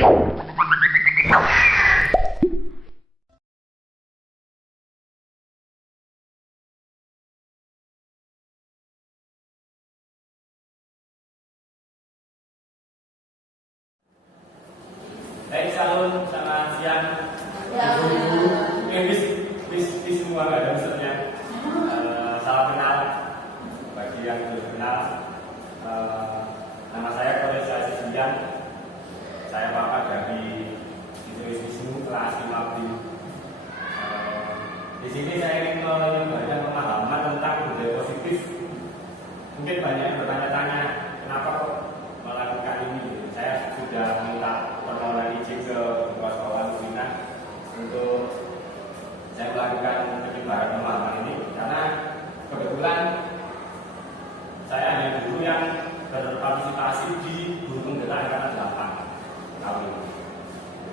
Baik, salam, selamat siang. Bis semua nggak ada misalnya. Salam kenal bagi yang belum kenal. Nama saya Kodes Asian. Saya bapak dari Institut Wisnu kelas 5B. Di sini saya ingin menyampaikan pemahaman tentang budaya positif. Mungkin banyak yang bertanya-tanya kenapa kok melakukan ini. Saya sudah minta permohonan izin ke Kepala Sekolah Muslimah untuk saya melakukan penyebaran pemahaman ini karena kebetulan saya hanya guru yang berpartisipasi di guru penggerak angkatan 8 tahun ini.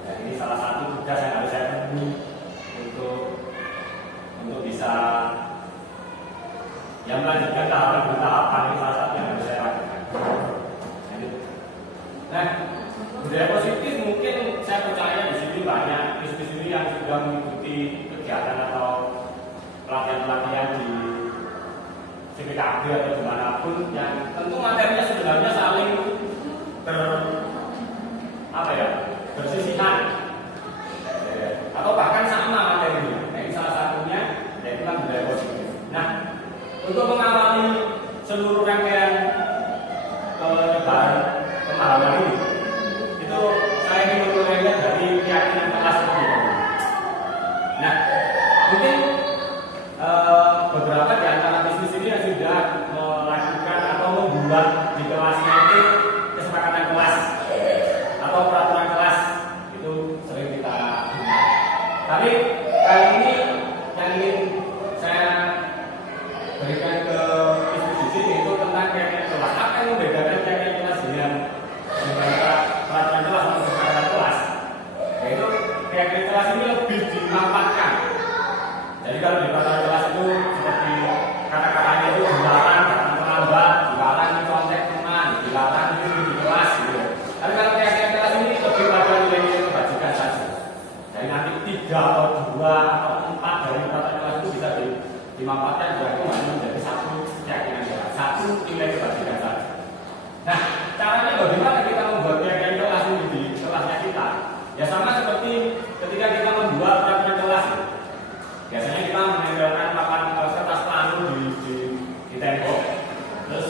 Dan ini salah satu tugas yang harus saya penuhi untuk bisa yang melanjutkan tahapan ini salah satu yang harus saya lakukan. Nah, budaya positif mungkin saya percaya di sini banyak institusi yang sudah mengikuti kegiatan atau pelatihan-pelatihan di CPKB atau dimanapun yang tentu materinya sebenarnya saling bersisihan atau bahkan sama materinya. Nah, ini salah satunya yaitu budaya positif. Nah, untuk mengawali seluruh rangkaian penyebaran pemahaman ini, itu saya ingin memulainya dari keyakinan kelas ini. Nah, mungkin beberapa di antara bisnis ini yang sudah melakukan atau membuat di kelasnya itu kesepakatan kelas atau peraturan kelas itu sering kita gunakan. Tapi kali ini yang ingin saya berikan ke institusi itu tentang keyakinan kelas. Apa yang membedakan keyakinan kelas dengan peraturan kelas atau kesepakatan kelas? Yaitu keyakinan kelas ini lebih dimanfaatkan. Jadi kalau di peraturan kelas itu seperti kata-katanya itu dilarang, jangan terlambat, dilarang di kontak teman, dilarang di kelas gitu. Tapi kalau keyakinan kelas ini lebih pada nilai-nilai kebajikan saja. Jadi nanti 3 atau 2 atau 4 dari peraturan kelas itu bisa dimanfaatkan juga hanya menjadi satu keyakinan kelas, satu nilai kebajikan saja. Nah, caranya bagaimana kita membuat keyakinan kelas ini di kelasnya kita? Ya sama seperti ketika kita membuat peraturan kelas. Biasanya kita menempelkan papan kertas planu di tembok. Terus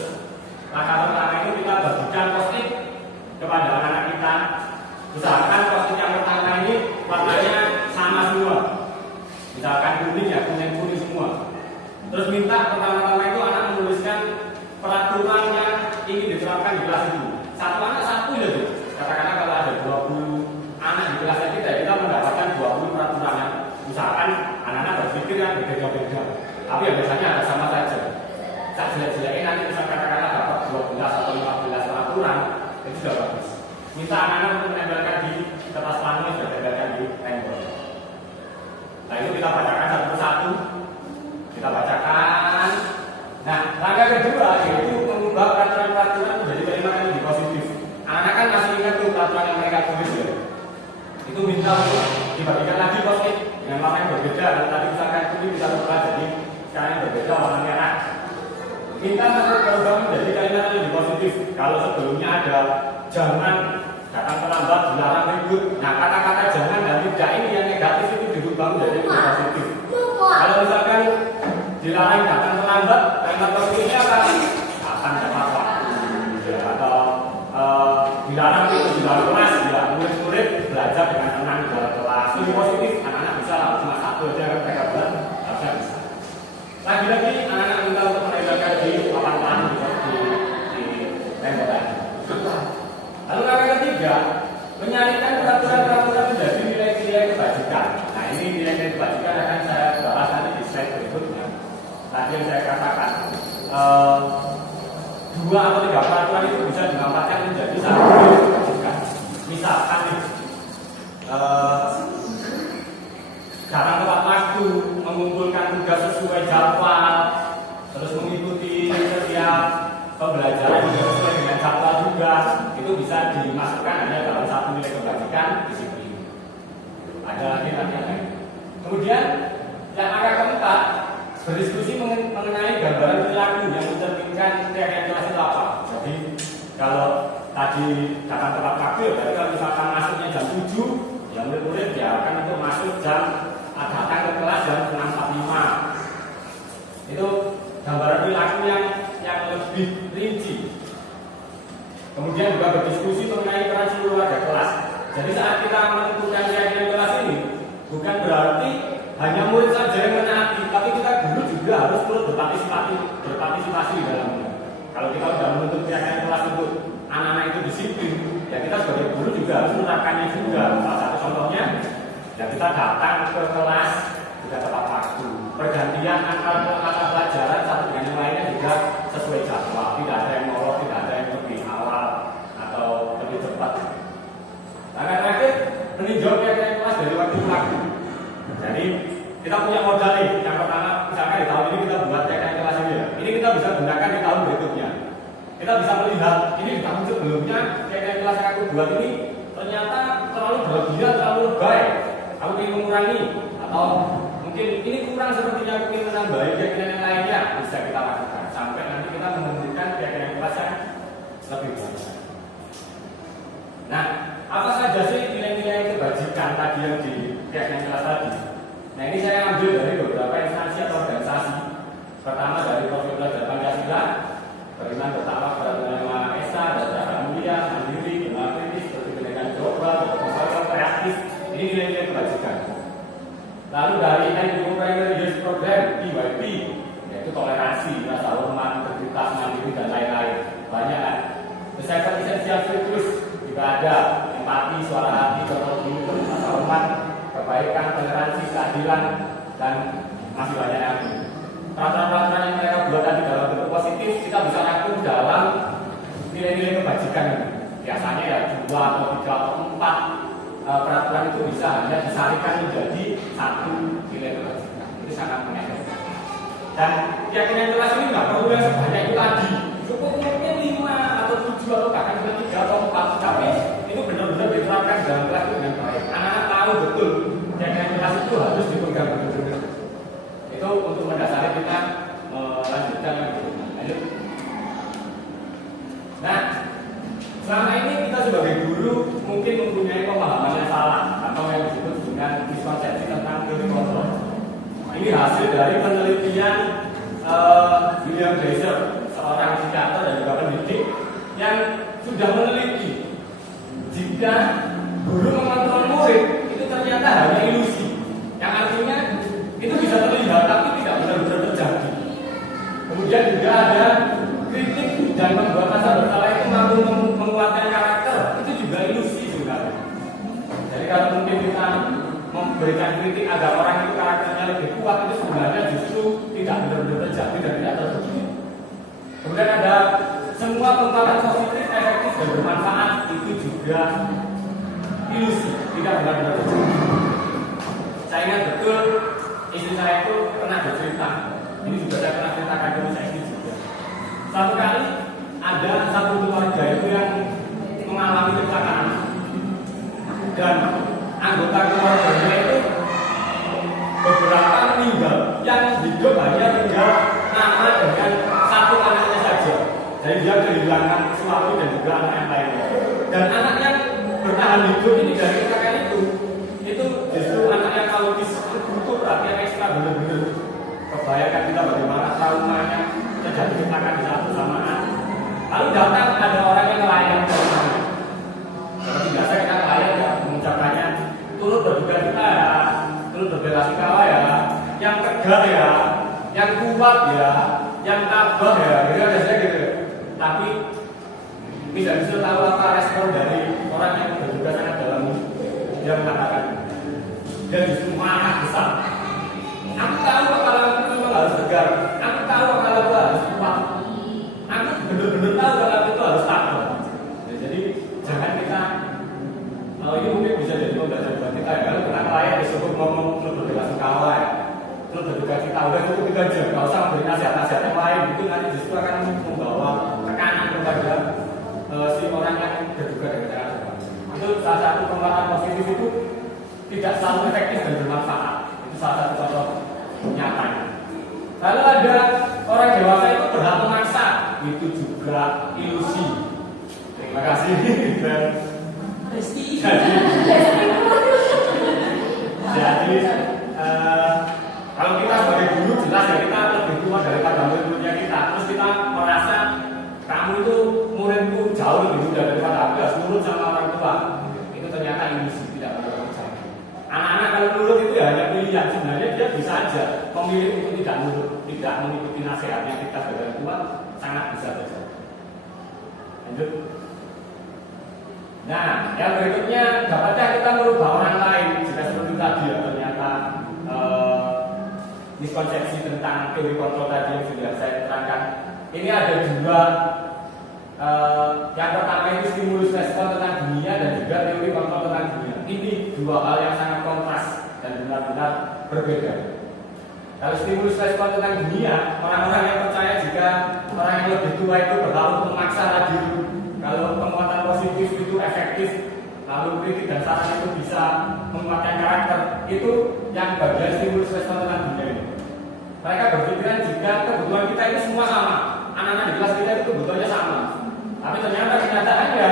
langkah pertama itu kita bagikan post-it kepada anak-anak kita. Usahakan post-it yang pertama ini warnanya sama semua. Misalkan kuning ya kuning semua. Terus minta pertama-tama itu anak menuliskan peraturan yang ingin diterapkan di kelas itu. Satu anak satu aja. Katakanlah kalau ada 20 anak di kelas kita mendapatkan 20 peraturan yang usahakan anak-anak berpikir yang berbeda-beda. Tapi ya biasanya ada sama saja. Saat jelek-jeleknya nanti bisa katakanlah dapat 12 atau 15 peraturan, itu sudah bagus. Minta anak-anak untuk menempelkan di kertas planu yang sudah ditempelkan di tembok. Nah itu kita bacakan satu persatu. Kita bacakan. Nah langkah kedua yaitu mengubah peraturan-peraturan menjadi kalimat yang lebih positif. Anak-anak kan masih ingat tuh peraturan yang mereka tulis ya. Itu minta untuk dibagikan lagi post-it dengan warna yang berbeda. Kalau tadi misalkan kuning bisa berubah jadi sekarang yang berbeda warna merah. Minta untuk berubah menjadi kalimat yang lebih positif. Kalau sebelumnya ada jangan datang terlambat, dilarang ribut. Nah kata-kata jangan dan tidak ini yang negatif itu dirubah menjadi lebih positif. Kalau misalkan dilarang datang terlambat, kalimat positifnya akan dapat waktu atau dilarang itu di dalam kelas, ya murid-murid belajar dengan tenang di dalam kelas. Lebih positif, anak-anak bisa lah, cuma satu aja yang mereka buat, harusnya bisa. Lagi-lagi anak-anak minta untuk menempelkan di papan planu di tembok tadi. Lalu langkah ketiga, menyarikan peraturan-peraturan menjadi nilai-nilai kebajikan. Nah ini nilai-nilai kebajikan akan saya bahas nanti di slide berikutnya. Tadi yang saya katakan, 2 atau 3 peraturan itu bisa dimanfaatkan menjadi satu nilai kebajikan. Misalkan jangan tepat waktu, mengumpulkan tugas sesuai jadwal, terus mengikuti setiap pembelajaran juga sesuai dengan jadwal juga, itu bisa dimasukkan hanya dalam satu nilai kebajikan. berdiskusi mengenai gambaran perilaku yang mencerminkan keyakinan kelas itu apa. Jadi kalau tadi datang tepat waktu, berarti kalau misalkan masuknya jam 7, ya murid-murid diarahkan untuk masuk datang ke kelas jam 6.45. Itu gambaran perilaku yang lebih rinci. Kemudian juga berdiskusi mengenai peran seluruh warga kelas. Jadi saat kita menentukan keyakinan kelas ini, bukan berarti hanya murid saja yang menaati, tapi kita guru juga harus turut berpartisipasi di dalamnya. Kalau kita sudah menuntut keyakinan kelas untuk anak-anak itu disiplin, ya kita sebagai guru juga harus menerapkannya juga. Salah satu contohnya, ya kita datang ke kelas juga tepat waktu. Pergantian antara pelajaran satu dengan yang lainnya juga sesuai jadwal. Tidak ada yang molor, tidak ada yang lebih awal atau lebih cepat. Langkah terakhir, meninjau keyakinan kelas dari waktu ke waktu. Jadi kita punya modal nih. Yang pertama, misalkan di tahun ini kita buat keyakinan kelas ini ya. Ini kita bisa gunakan di tahun berikutnya. Kita bisa melihat ini di tahun sebelumnya keyakinan kelas yang aku buat ini ternyata terlalu berlebihan, terlalu baik. Aku ingin mengurangi atau mungkin ini kurang sepertinya, aku ingin menambah keyakinan yang lainnya. Bisa kita lakukan sampai nanti kita menemukan keyakinan kelas yang lebih baik. Nah, apa saja sih nilai-nilai kebajikan tadi yang di keyakinan kelas tadi? Nah, ini saya ambil dari beberapa instansi atau organisasi. Pertama dari Profil Belajar Pancasila, beriman bertakwa kepada Tuhan Yang Maha Esa, berdasar mulia, mandiri, demokratis, berkebinekaan global, bersosial, kreatif. Ini nilai-nilai kebajikan. Lalu dari NGO Primary Youth Program (PYP), yaitu toleransi, rasa hormat, integritas, mandiri dan lain-lain. Banyak kan? The Seven Essential Virtues juga ada, empati, suara hati, contoh hidup, rasa hormat, kebaikan, toleransi, keadilan, dan masih banyak lagi. Peraturan-peraturan yang mereka buat tadi dalam bentuk positif, kita bisa rangkum dalam nilai-nilai kebajikan. Biasanya ya 2 atau 3 atau 4 peraturan itu bisa hanya disarikan menjadi satu nilai kebajikan. Itu sangat menefektif. Dan keyakinan kelas ini nggak perlu yang sebanyak itu tadi. Cukup mungkin 5 atau 7 atau bahkan 3 atau 4. Tapi itu benar-benar diterapkan dalam kelas itu dengan baik. Anak-anak tahu betul keyakinan kelas itu harus dipegang betul-betul. Itu untuk mendasari kita melanjutkan yang berikutnya. Lanjut. Nah, selama ini kita sebagai guru mungkin mempunyai pemahaman yang salah atau yang disebut dengan miskonsepsi tentang teori kontrol. Ini hasil dari penelitian William Glasser, seorang psikiater dan juga pendidik yang sudah meneliti jika guru mengontrol murid itu ternyata hanya ilusi, yang artinya itu bisa terlihat tapi tidak benar-benar terjadi. Kemudian juga ada kritik dan membuat rasa bersalah itu mampu menguatkan karakter, itu juga ilusi sebenarnya. Jadi kalau mungkin kita memberikan kritik agar orang itu karakternya lebih kuat, itu sebenarnya justru tidak benar-benar terjadi dan tidak terbukti. Kemudian ada semua tontonan positif, efektif dan bermanfaat, itu juga ilusi, tidak benar-benar terjadi. Saya ingat betul istri saya itu pernah bercerita. Ini juga saya pernah ceritakan ke saya juga. Satu kali ada satu keluarga itu yang mengalami kecelakaan dan anggota keluarganya itu beberapa meninggal, yang hidup hanya tinggal nama dengan satu anaknya saja. Jadi dia kehilangan suami dan juga anak yang lainnya. Dan anak yang bertahan hidup ini dari kecelakaan itu justru anak yang autis, itu butuh perhatian ekstra benar-benar. Kebayangkan kita bagaimana traumanya terjadi kecelakaan di saat bersamaan. Lalu datang ada orang yang nelayan ke rumahnya. Seperti biasa kita nelayan ya, mengucapkannya turut berduka cita ya, turut berbelasungkawa ya, yang tegar ya, yang kuat ya, yang tabah ya, gitu biasanya gitu. Tapi tidak bisa tahu apa respon dari orang yang berduka sangat dalam. Dia mengatakan, dia justru marah besar. Aku tahu kalau itu memang harus tegar, aku tahu kalau itu harus kuat, aku benar-benar tahu kalau itu harus tabah. Jadi jangan kita, ini mungkin bisa jadi pembelajaran buat kita ya. Kalau kita nelayan disebut ngomong terus berbelasungkawa ya, terus berduka cita, udah cukup itu aja, nggak usah memberi nasihat-nasihat yang lain. Itu nanti justru akan membawa tekanan kepada si orang yang berduka dengan cara itu. Salah satu pengeluaran positif itu tidak selalu efektif dan bermanfaat. Itu salah satu contoh nyatanya. Lalu ada orang dewasa itu berhak memaksa, itu juga ilusi. Terima kasih. Jadi kalau kita sebagai guru jelas ya kita lebih tua daripada murid-muridnya kita. Terus kita merasa kamu itu muridku jauh lebih muda daripada aku, harus nurut sama orang tua. Itu ternyata ilusi, tidak perlu terjadi. Anak-anak kalau nurut itu ya hanya pilihan. Sebenarnya dia bisa aja memilih untuk tidak nurut, tidak mengikuti nasihatnya kita sebagai tua, sangat bisa terjadi. Lanjut. Nah, yang berikutnya, dapatkah kita merubah orang lain? Jika seperti tadi ya, ternyata miskonsepsi tentang teori kontrol tadi yang sudah saya terangkan. Ini ada dua. Yang pertama itu stimulus respon tentang dunia dan juga teori kontrol tentang dunia. Ini dua hal yang sangat kontras dan benar-benar berbeda. Kalau stimulus respon tentang dunia, orang-orang yang percaya jika orang yang lebih tua itu berlaku memaksa hadir. Kalau penguatan positif itu efektif, lalu kritik dan saran itu bisa menguatkan karakter, itu yang bagian stimulus respon tentang dunia ini. Mereka berpikiran jika kebutuhan kita itu semua sama, anak-anak di kelas kita itu kebutuhannya sama. Tapi ternyata kenyataannya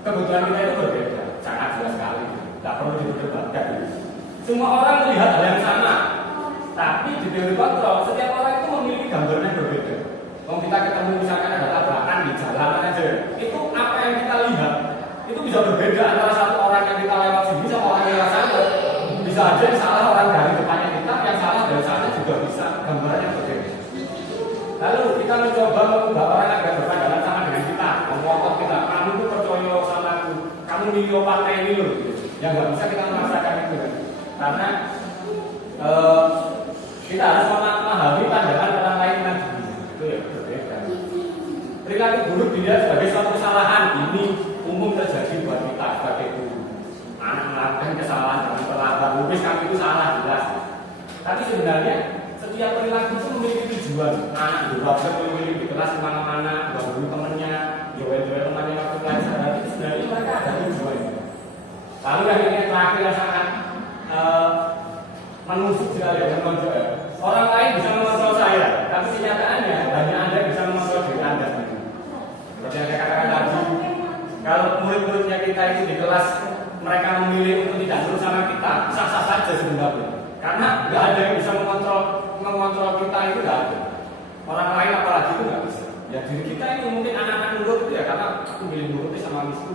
kebutuhan kita itu berbeda, sangat jelas sekali, tidak perlu diperdebatkan. Semua orang melihat hal yang sama, tapi di teori kontrol setiap orang itu memiliki gambaran yang berbeda. Kalau kita ketemu misalkan ada tabrakan di jalanan aja, itu apa yang kita lihat itu bisa berbeda antara satu orang yang kita lewat sini sama orang yang lewat sana. Bisa aja yang salah orang dari depannya kita, yang salah dari sana juga bisa, gambaran yang berbeda. Lalu kita mencoba mengubah orang agar berpandangan sama dengan kita, memotong kita, kamu tuh percaya sama aku, kamu milih partai ini loh. Yang nggak bisa kita memaksakan itu, karena kita harus memahami pandangan orang lain tentang itu ya berbeda. Perilaku buruk dilihat sebagai suatu kesalahan, ini umum terjadi buat kita sebagai guru. Anak melakukan kesalahan dengan terlambat, mungkin kami itu salah jelas. Tapi sebenarnya setiap perilaku itu memiliki tujuan. Anak berbahasa memiliki di kelas kemana-mana, ganggu temannya, joel-joel temannya waktu pelajaran, itu sebenarnya mereka ada tujuannya. Lalu yang ini terakhir yang sangat menusuk sekali dan menonjol. Orang lain bisa mengontrol saya, tapi kenyataannya hanya Anda bisa mengontrol diri Anda sendiri. Seperti yang saya katakan tadi, kalau murid-muridnya kita itu di kelas mereka memilih untuk tidak nurut sama kita, sah-sah saja sebenarnya. Karena nggak ada yang bisa mengontrol kita itu nggak ada. Orang lain apalagi itu nggak bisa. Ya diri kita ini mungkin anak-anak nurut itu ya karena aku milih nurut sama misku.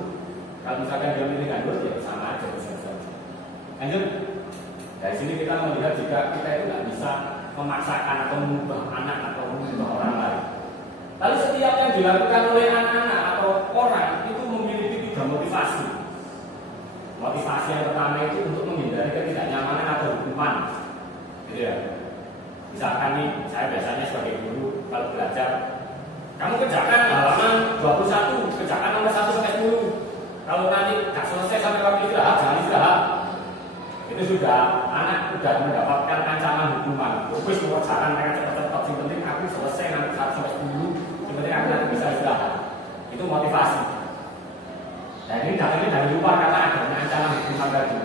Kalau misalkan dia milih nggak nurut ya sama aja bisa saja. Lanjut. Dari sini kita melihat jika kita itu nggak bisa memaksakan atau mengubah anak atau mengubah orang lain. Lalu setiap yang dilakukan oleh anak-anak atau orang itu memiliki tiga motivasi. Motivasi yang pertama itu untuk menghindari ketidaknyamanan atau hukuman. Gitu ya. Misalkan nih, saya biasanya sebagai guru kalau belajar, kamu kerjakan halaman 21, kerjakan nomor 1 sampai 10. Kalau nanti nggak selesai sampai waktu istirahat, jangan istirahat. Itu sudah anak sudah mendapatkan ancaman hukuman. Terus mengerjakan dengan cepat-cepat. Yang penting aku selesai nanti 1 sampai 10. Yang penting aku nanti bisa istirahat. Itu motivasi. Dan ini datangnya dari luar karena adanya ancaman hukuman tadi.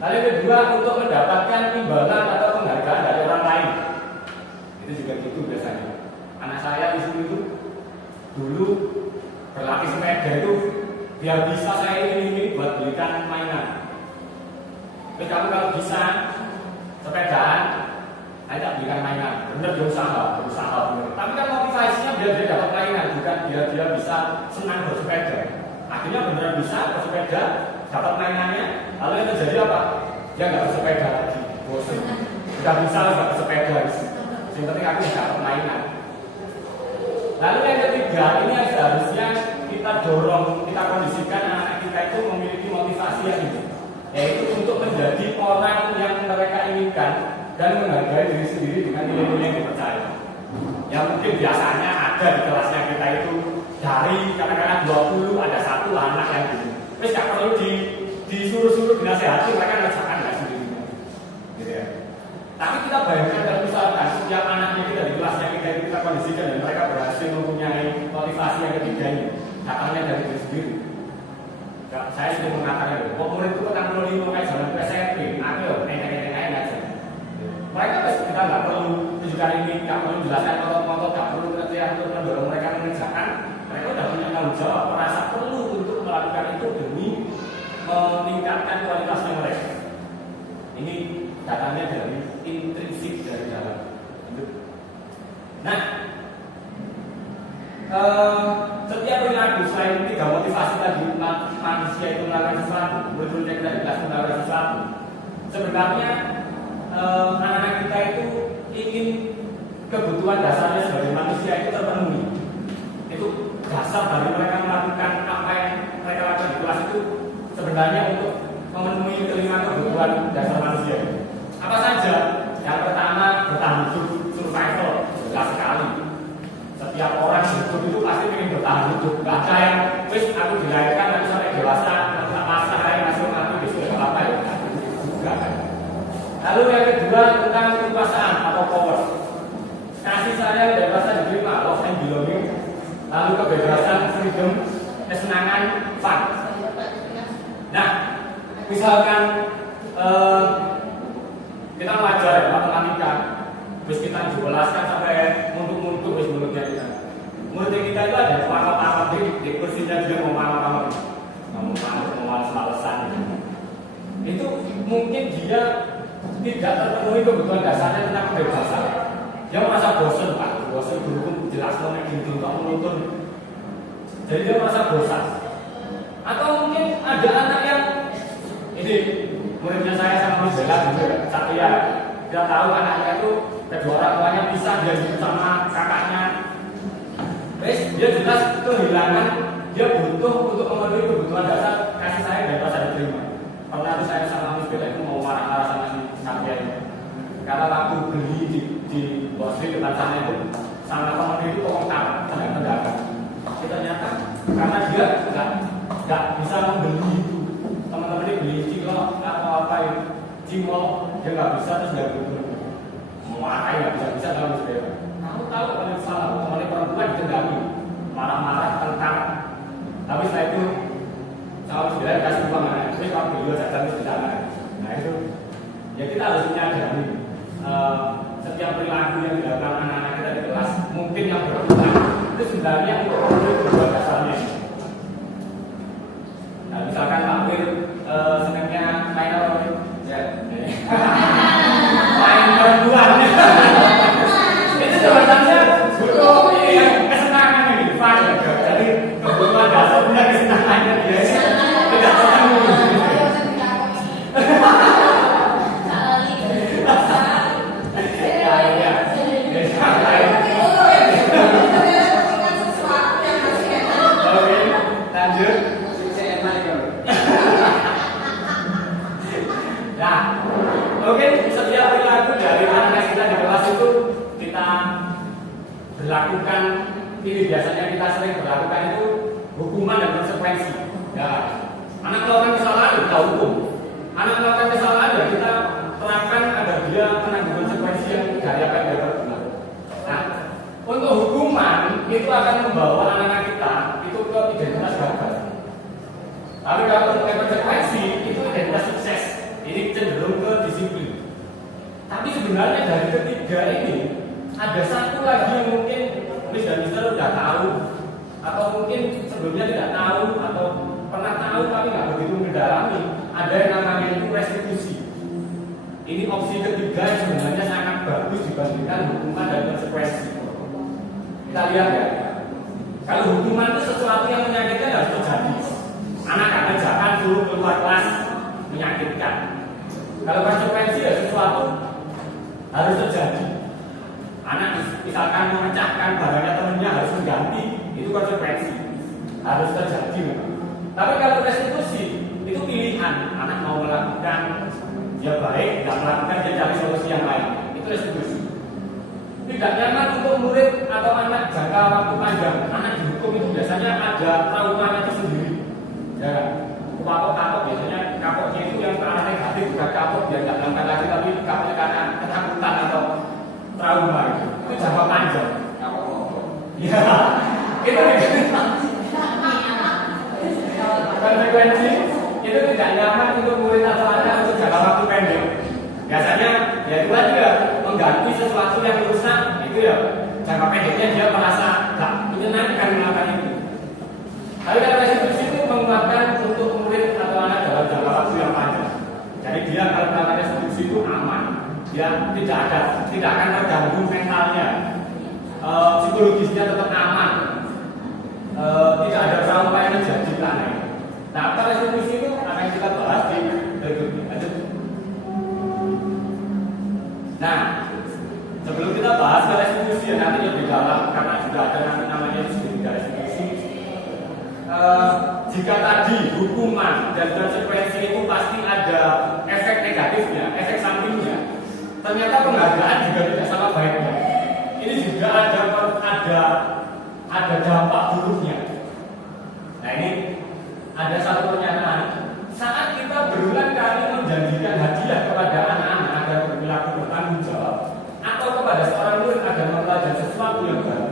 Lalu yang kedua untuk mendapatkan imbalan atau penghargaan dari orang lain. Itu juga gitu biasanya. Anak saya di sini itu dulu berlatih sepeda itu biar bisa saya ini buat belikan mainan. Tapi kamu kalau bisa sepedaan, saya tak belikan mainan. Benar berusaha benar. Tapi kan motivasinya biar dia dapat mainan, bukan biar dia bisa senang bersepeda. Akhirnya benar bisa bersepeda, dapat mainannya. Lalu yang terjadi apa? Dia nggak bersepeda lagi, bosan. Sudah bisa nggak bersepeda. Yang penting aku dapat mainan. Lalu yang ketiga, ini yang seharusnya kita dorong, kita kondisikan anak-anak kita itu memiliki motivasi yang ini. Yaitu untuk menjadi orang yang mereka inginkan dan menghargai diri sendiri dengan nilai-nilai yang dipercaya. Yang mungkin biasanya ada di kelasnya kita itu dari kadang-kadang 20 ada satu anak yang gitu. Terus nggak perlu disuruh-suruh dinasehati, mereka ngerjakan nggak sendiri. Gitu ya. Tapi kita bayangkan kalau misalkan setiap anaknya kita di kelasnya kita kondisikan dan mereka berhasil mempunyai motivasi yang ketiga ini, datangnya dari diri sendiri. Saya sudah mengatakan itu, murid itu kan perlu kayak zaman SMP, ayo, aja. Mereka pasti kita nggak perlu tunjukkan ini meningkatkan kualitasnya mereka. Ini datanya dari intrinsik dari dalam. Nah, setiap perilaku selain 3 motivasi tadi manusia itu melakukan sesuatu, berikutnya kita jelas melakukan sesuatu. Sebenarnya anak-anak kita itu ingin kebutuhan dasarnya sebagai manusia itu terpenuhi. Itu dasar dari mereka melakukan apa yang mereka lakukan di kelas itu sebenarnya untuk memenuhi kelima kebutuhan dasar manusia. Apa saja? Yang pertama bertahan hidup, survival, jelas sekali. Setiap orang hidup itu pasti ingin bertahan hidup. Gak ada yang wis aku dilahirkan nanti sampai dewasa, nanti tak pasrah saya masih mati besok apa ya? Enggak. Lalu yang kedua tentang kekuasaan atau power. Kasih sayang dan rasa diterima, love and belonging. Lalu kebebasan, freedom, kesenangan, fun. Nah, misalkan kita belajar matematika, terus kita jelaskan sampai muntuk-muntuk wis mulutnya kita. Mulutnya kita itu ada pangkat-pangkat di kursinya juga mau males-malesan. Itu mungkin dia tidak terpenuhi kebutuhan dasarnya tentang kebebasan. Dia merasa bosan, Pak. Bosan guru jelas nek gitu kok menuntun. Jadi dia merasa bosan. Atau mungkin ada anak yang ini muridnya saya sama Mas Bella juga Satria. Dia tahu anaknya itu kedua orang tuanya pisah, dia hidup sama kakaknya. Terus dia jelas kehilangan, dia butuh untuk memenuhi kebutuhan dasar kasih sayang dan rasa diterima. Pernah tuh saya sama Mas Bella itu mau marah-marah sama si Satria ini. Karena waktu beli di bosri depan sana itu sama teman itu komentar tentang pendapat. Ternyata karena dia nggak bisa membeli itu, teman-teman ini beli cilok atau apa itu cimol, dia nggak bisa terus nggak betul marahin nggak bisa dalam sejarah. Kamu tahu kalau salah teman perempuan ditendang, marah-marah tentang, tapi setelah itu sama sejarah kasih uang anak, tapi kalau beli jajan itu tidak. Nah itu ya kita harus menyadari setiap perilaku yang dilakukan anak-anak kita di kelas mungkin yang berulang itu sebenarnya untuk kebutuhan dasarnya. Nah, misalkan Pak Wir senangnya main apa? Ya, main perempuan. Itu sebenarnya butuh kesenangan yang fun. Jadi kebutuhan dasar punya kesenangannya dia tidak terpenuhi. Mungkin setiap perilaku dari anak kita di kelas itu kita berlakukan, ini biasanya kita sering berlakukan itu hukuman dan konsekuensi. Ya, anak melakukan kesalahan kita hukum, anak melakukan kesalahan ya kita terapkan agar dia menanggung konsekuensi yang dari apa yang dia perbuat. Nah, untuk hukuman itu akan membawa anak-anak kita itu ke identitas gagal. Tapi kalau untuk konsekuensi itu identitas sukses. Ini cenderung ke disiplin. Tapi sebenarnya dari ketiga ini ada satu lagi yang mungkin Miss dan Mister sudah tahu, atau mungkin sebelumnya tidak tahu, atau pernah tahu tapi nggak begitu mendalami. Ada yang namanya itu restitusi. Ini opsi ketiga yang sebenarnya sangat bagus dibandingkan hukuman dan konsekuensi. Kita lihat ya. Kalau hukuman itu sesuatu yang menyakitkan harus terjadi. Anak akan jangan suruh keluar kelas menyakitkan. Kalau konsekuensi ya sesuatu harus terjadi. Anak misalkan memecahkan barangnya temannya harus mengganti, itu konsekuensi harus terjadi. Tapi kalau restitusi itu pilihan. Anak mau melakukan dia baik, tidak melakukan dia cari solusi yang lain. Itu restitusi. Tidak nyaman untuk murid atau anak jangka waktu panjang. Anak dihukum itu biasanya ada traumanya tersendiri. Ya kan? Kapok-kapok biasanya kapoknya itu yang ke arah negatif, bukan kapok dia tidak melakukan lagi, tapi kapoknya karena ketakutan atau trauma itu jangka panjang. Ya, itu konsekuensi itu tidak nyaman untuk murid atau anak untuk jangka waktu pendek. Biasanya ya itu aja mengganti sesuatu yang rusak itu ya jangka pendeknya dia merasa tak menyenangkan melakukan itu. Tapi kalau restitusi itu menguatkan untuk murid atau anak dalam dia tidak akan terganggu mentalnya, psikologisnya tetap aman, tidak ada trauma yang terjadi karena ini. Nah, apa restitusi itu akan kita bahas di berikutnya. Lanjut. Nah, sebelum kita bahas ke restitusi nanti lebih dalam karena sudah ada nanti namanya studi restitusi. Jika tadi hukuman dan konsekuensi itu pasti ada efek negatifnya, efek sampingnya, ternyata penghargaan juga tidak sama baiknya. Ini juga ada dampak buruknya. Nah, ini ada satu pernyataan. Saat kita berulang kali menjanjikan hadiah kepada anak-anak agar berperilaku bertanggung jawab, atau kepada seorang murid agar mempelajari sesuatu yang baru,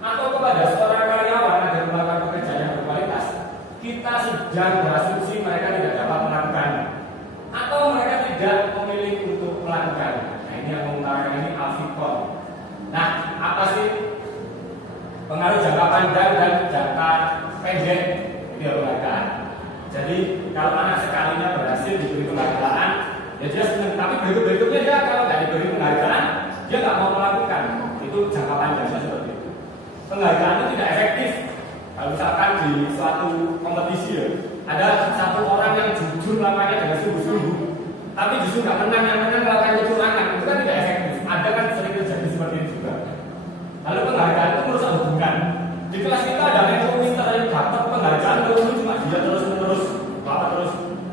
atau kepada seorang karyawan agar melakukan pekerjaan yang berkualitas, kita sedang berasumsi mereka tidak dapat melakukannya, atau mereka tidak memilih untuk melakukannya. Nah, ini yang mengutarakan ini Alfikon. Nah, apa sih pengaruh jangka panjang dan jangka pendek dari penghargaan? Jadi kalau anak sekalinya berhasil diberi penghargaan, ya dia senang. Tapi berikutnya dia kalau nggak diberi penghargaan, dia nggak mau melakukan. Itu jangka panjangnya seperti itu. Penghargaan itu tidak efektif. Kalau misalkan di suatu kompetisi ya, ada satu orang yang jujur melakukannya dengan sungguh-sungguh, tapi justru nggak menang, yang menang melakukan kecurangan, itu kan tidak efektif. Ada kan sering terjadi seperti itu juga. Lalu penghargaan itu merusak hubungan. Di kelas kita ada yang pintar yang dapat penghargaan terus cuma dia terus terus.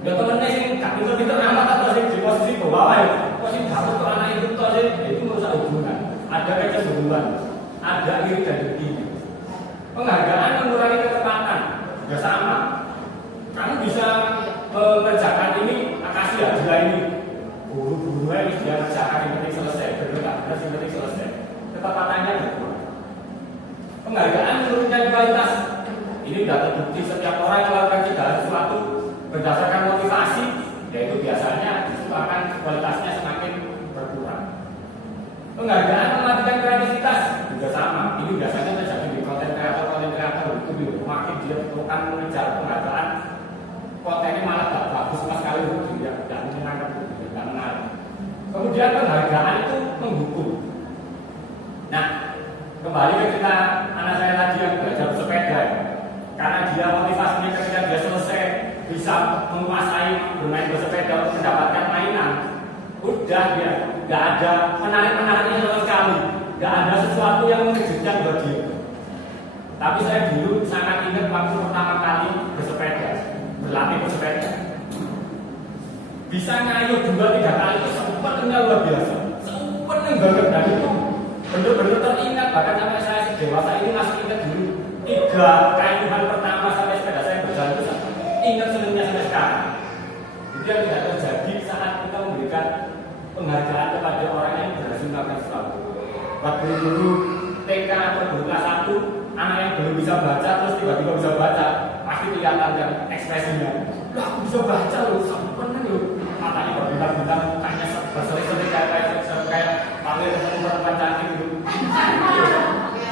Ya temennya sih nggak pintar amat atau sih di posisi bawah ya. Posisi dapat tuh anak itu tuh sih itu merusak hubungan. Ada kecemburuan, ada iri dan dengki. Penghargaan mengurangi ketepatan, juga sama. Kamu bisa mengerjakan ini, kasih hadiah ini. Buru-buru aja dia kerjakan yang penting selesai, benar yang penting selesai. Ketepatannya berkurang. Penghargaan menurunkan kualitas. Ini sudah terbukti setiap orang yang melakukan segala sesuatu berdasarkan motivasi, yaitu biasanya itu akan kualitasnya semakin berkurang. Penghargaan mematikan kreativitas juga sama. Ini biasanya terjadi di konten kreator itu makin dia akan mengejar penghargaan, kontennya malah tidak bagus sama sekali, tidak menyenangkan, tidak menarik. Kemudian penghargaan itu menghukum. Nah, kembali ketika anak saya tadi yang belajar bersepeda, karena dia motivasinya ketika dia selesai bisa menguasai bermain bersepeda untuk mendapatkan mainan, udah dia nggak ada menariknya sama sekali, nggak ada sesuatu yang mengejutkan buat dia. Tapi saya dulu sangat ingat waktu pertama kali bersepeda, berlatih bersepeda, bisa ngayuh 2-3 kali itu sempatnya luar biasa, sempatnya banget, dan itu benar-benar teringat. Bahkan sampai saya dewasa ini masih ingat dulu 3 kayuhan pertama sampai sepeda saya berjalan itu ingat senangnya sampai sekarang. Itu yang tidak terjadi saat kita memberikan penghargaan kepada orang yang berhasil melakukan sesuatu. Waktu dulu TK atau guru kelas 1, anak yang belum bisa baca terus tiba-tiba bisa baca, pasti kelihatan kan ekspresinya. Loh, aku bisa baca loh, sempurna loh. Matanya berbintang-bintang, mukanya berseri-seri kayak panggil ketemu perempuan cantik gitu.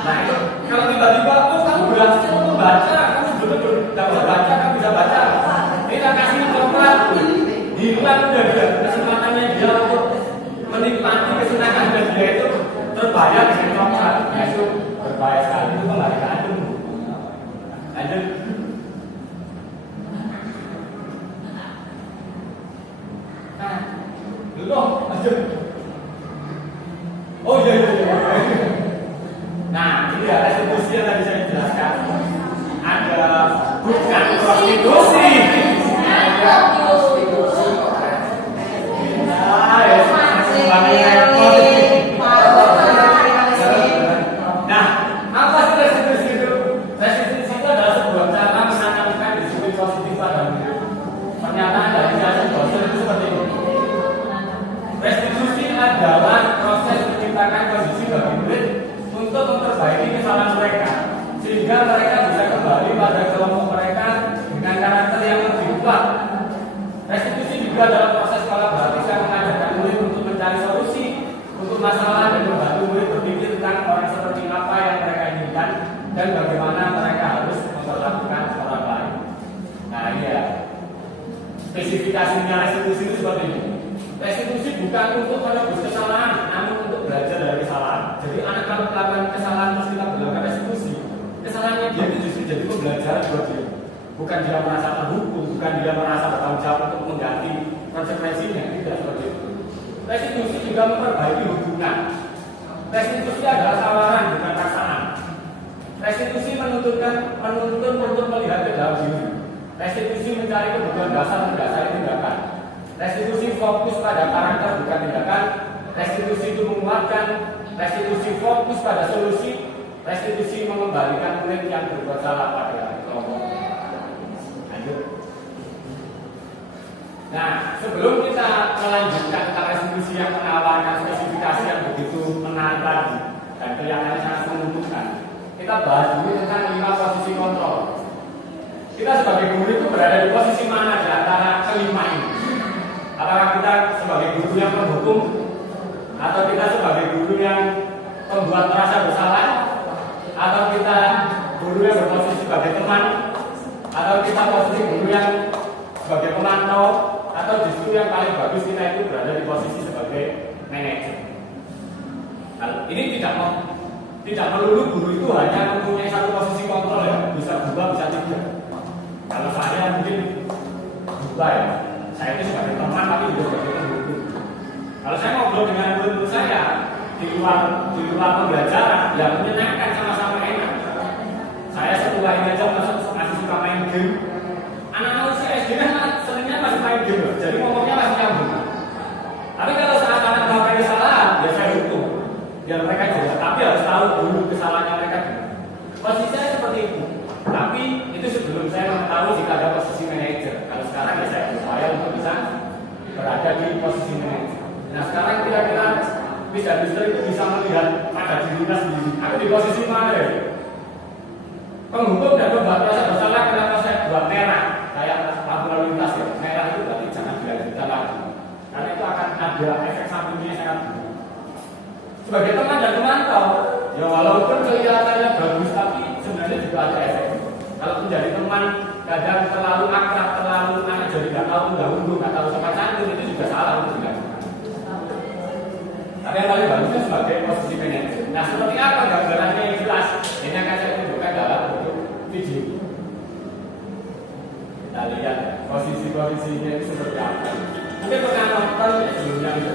Nah itu kalau tiba-tiba, oh kamu berhasil membaca, kamu betul-betul tidak bisa baca, kamu bisa baca. Kita kasih coklat, hilang udah dia kesempatannya dia untuk menikmati kesenangan dan dia itu terbayar dengan coklat. Nah itu berbahaya sekali, itu penghargaan itu. Lanjut. Nah, dulu, lanjut. Oh iya. Nah, ini ada restitusi yang tadi saya jelaskan. Ada bukan prostitusi. Nah, apa sih restitusi itu? Restitusi itu adalah sebuah cara menanamkan disiplin positif pada murid. Pernyataan dari Jason Dosen itu seperti ini. Restitusi adalah proses menciptakan kondisi bagi murid untuk memperbaiki kesalahan mereka, sehingga mereka bisa kembali pada kelompok mereka dengan karakter yang lebih kuat. Restitusi juga adalah proses kolaboratif yang mengajarkan murid untuk mencari solusi untuk masalah dan membantu murid berpikir tentang orang seperti apa yang mereka inginkan dan bagaimana mereka harus memperlakukan orang lain. Nah, ini ya spesifikasinya restitusi itu seperti ini. Restitusi bukan untuk menebus kesalahan, namun untuk belajar dari kesalahan. Jadi anak kalau melakukan kesalahan terus kita berlakukan restitusi, kesalahannya dia itu justru jadi pembelajaran buat dia. Bukan dia merasa terhukum, bukan dia merasa bertanggung jawab untuk mengganti konsekuensinya, tidak seperti itu. Restitusi juga memperbaiki hubungan. Restitusi adalah tawaran, bukan paksaan. Restitusi menuntun untuk melihat ke dalam diri. Restitusi mencari kebutuhan dasar mendasari tindakan. Restitusi fokus pada karakter bukan tindakan. Restitusi itu menguatkan. Restitusi fokus pada solusi. Restitusi mengembalikan murid yang berbuat salah pada kelompok. Lanjut. Nah, sebelum kita melanjutkan tentang restitusi yang menawarkan spesifikasi yang begitu menarik lagi dan kelihatannya sangat menguntungkan, kita bahas dulu tentang 5 posisi kontrol. Kita sebagai guru itu berada di posisi mana di antara kelima ini? Apakah kita sebagai guru yang menghukum, atau kita sebagai guru yang membuat merasa bersalah, atau kita guru yang berposisi sebagai teman, atau kita posisi guru yang sebagai pemantau, atau justru yang paling bagus kita itu berada di posisi sebagai manajer. Nah, ini tidak melulu guru itu hanya mempunyai satu posisi kontrol ya, bisa berubah, bisa tidak. Kalau saya mungkin berubah ya, saya itu sebagai teman tapi juga sebagai penghukum. Kalau saya ngobrol dengan murid saya di luar pembelajaran, yang menyenangkan sama-sama enak. Saya setelah ini aja masih suka main game. Anak-anak usia SD kan seringnya masih main game, jadi ngomongnya masih nyambung. Tapi kalau saat anak melakukan kesalahan, ya saya hukum. Biar mereka juga, tapi harus tahu dulu kesalahannya mereka. Posisi saya seperti itu. Tapi itu sebelum saya mengetahui jika ada posisi manajer. Kalau sekarang ya saya berupaya untuk bisa berada di posisi manajer. Nah sekarang kira-kira bisa itu bisa melihat pada diri kita sendiri. Aku di posisi mana ya? Penghukum dan membuat merasa bersalah kenapa saya buat merah? Kayak lampu lalu lintas ya. Merah itu berarti jangan dilanjutkan lagi. Karena itu akan ada efek sampingnya yang sangat buruk. Sebagai teman dan pemantau, ya walaupun kelihatannya bagus, tapi sebenarnya juga ada efek. Kalau menjadi teman, kadang terlalu akrab, terlalu anak jadi nggak tahu unggah-ungguh, nggak tahu sopan santun, itu juga salah untuk dilakukan. Tapi yang paling bagusnya sebagai posisi manajer. Nah, seperti apa gambarannya yang jelas? Ini akan saya tunjukkan dalam bentuk video. Kita lihat posisi-posisinya itu seperti apa. Mungkin pernah nonton sebelumnya itu.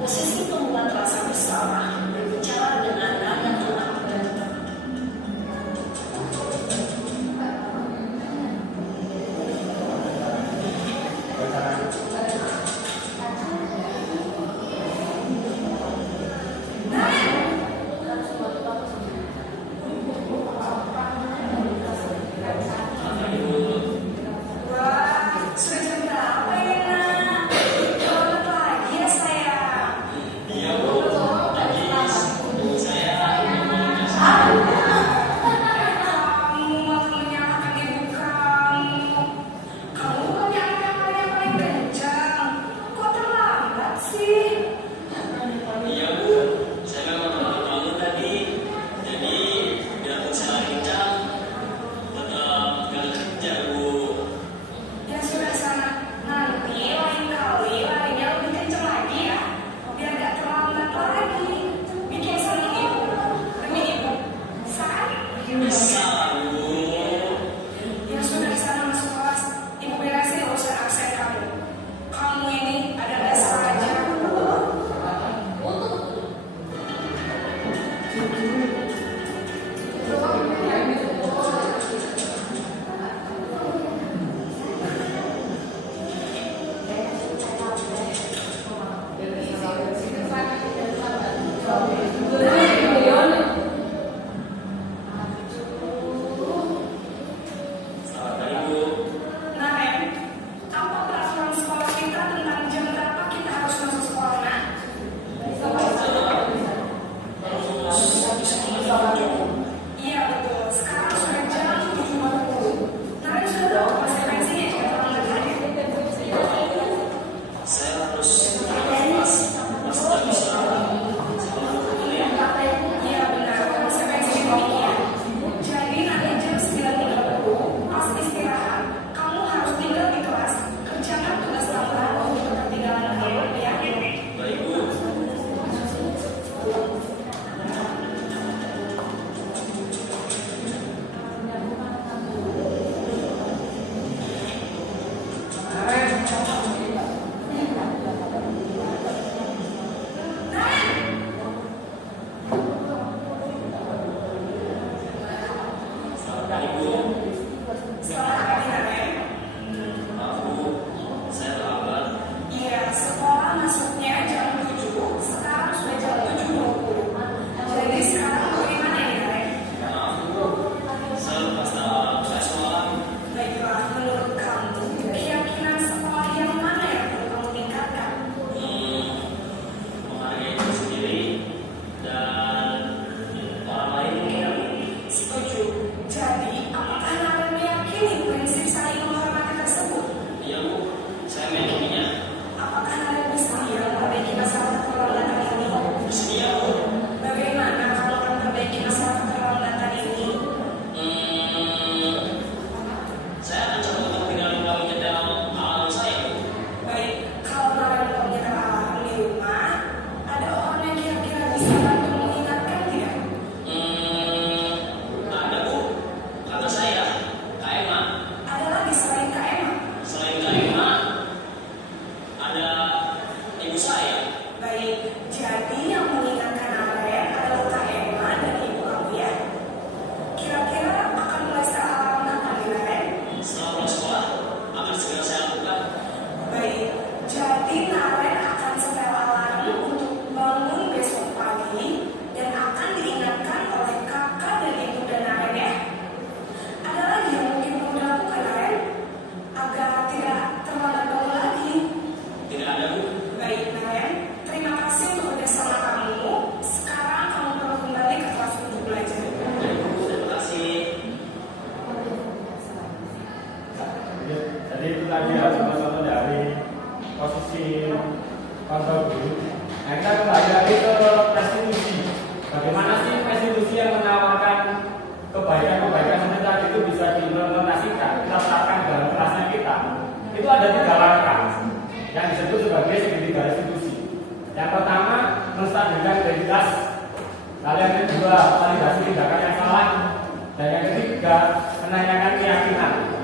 Posisi pembuat rasa bersalah berbicara dengan nada tenang dan tetap.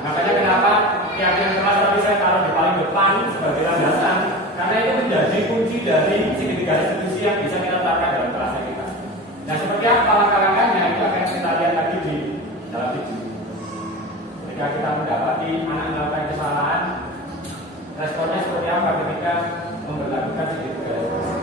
Makanya kenapa keyakinan keras tapi saya taruh di paling depan sebagai landasan, Karena itu menjadi kunci dari segitiga restitusi yang bisa kita terapkan dalam kelas kita. Nah, seperti apa langkah-langkahnya itu akan kita lihat lagi di dalam video. Ketika kita mendapati anak melakukan kesalahan, responnya seperti apa ketika memperlakukan segitiga restitusi.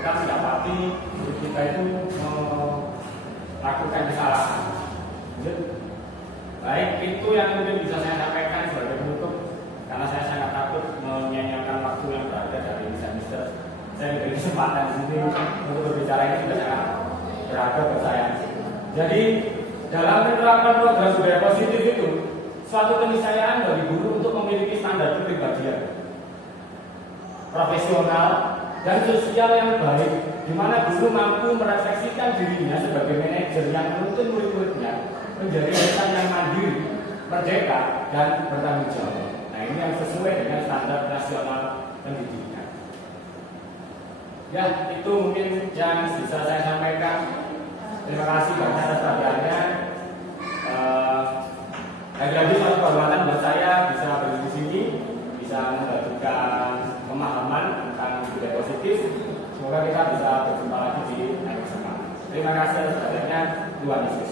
Kita mendapati kita itu melakukan kesalahan. Baik, itu yang mungkin bisa saya sampaikan sebagai penutup, karena saya sangat takut menyanyiakan waktu yang berada dari Mister. Saya diberi kesempatan di sini untuk berbicara, ini sudah sangat berharga buat saya. Jadi dalam menerapkan program budaya positif itu suatu keniscayaan bagi guru untuk memiliki standar kepribadian profesional dan sosial yang baik, di mana guru mampu merefleksikan dirinya sebagai manajer yang menuntun murid-muridnya menjadi insan yang mandiri, merdeka, dan bertanggung jawab. Nah, ini yang sesuai dengan standar nasional pendidikan. Ya, itu mungkin yang bisa saya sampaikan. Terima kasih banyak atas perhatiannya. Lagi-lagi suatu kehormatan buat saya bisa berdiri di sini, bisa membagikan pemahaman tentang budaya positif. Semoga kita bisa berjumpa lagi di lain kesempatan. Terima kasih atas perhatiannya. Tuhan Yesus.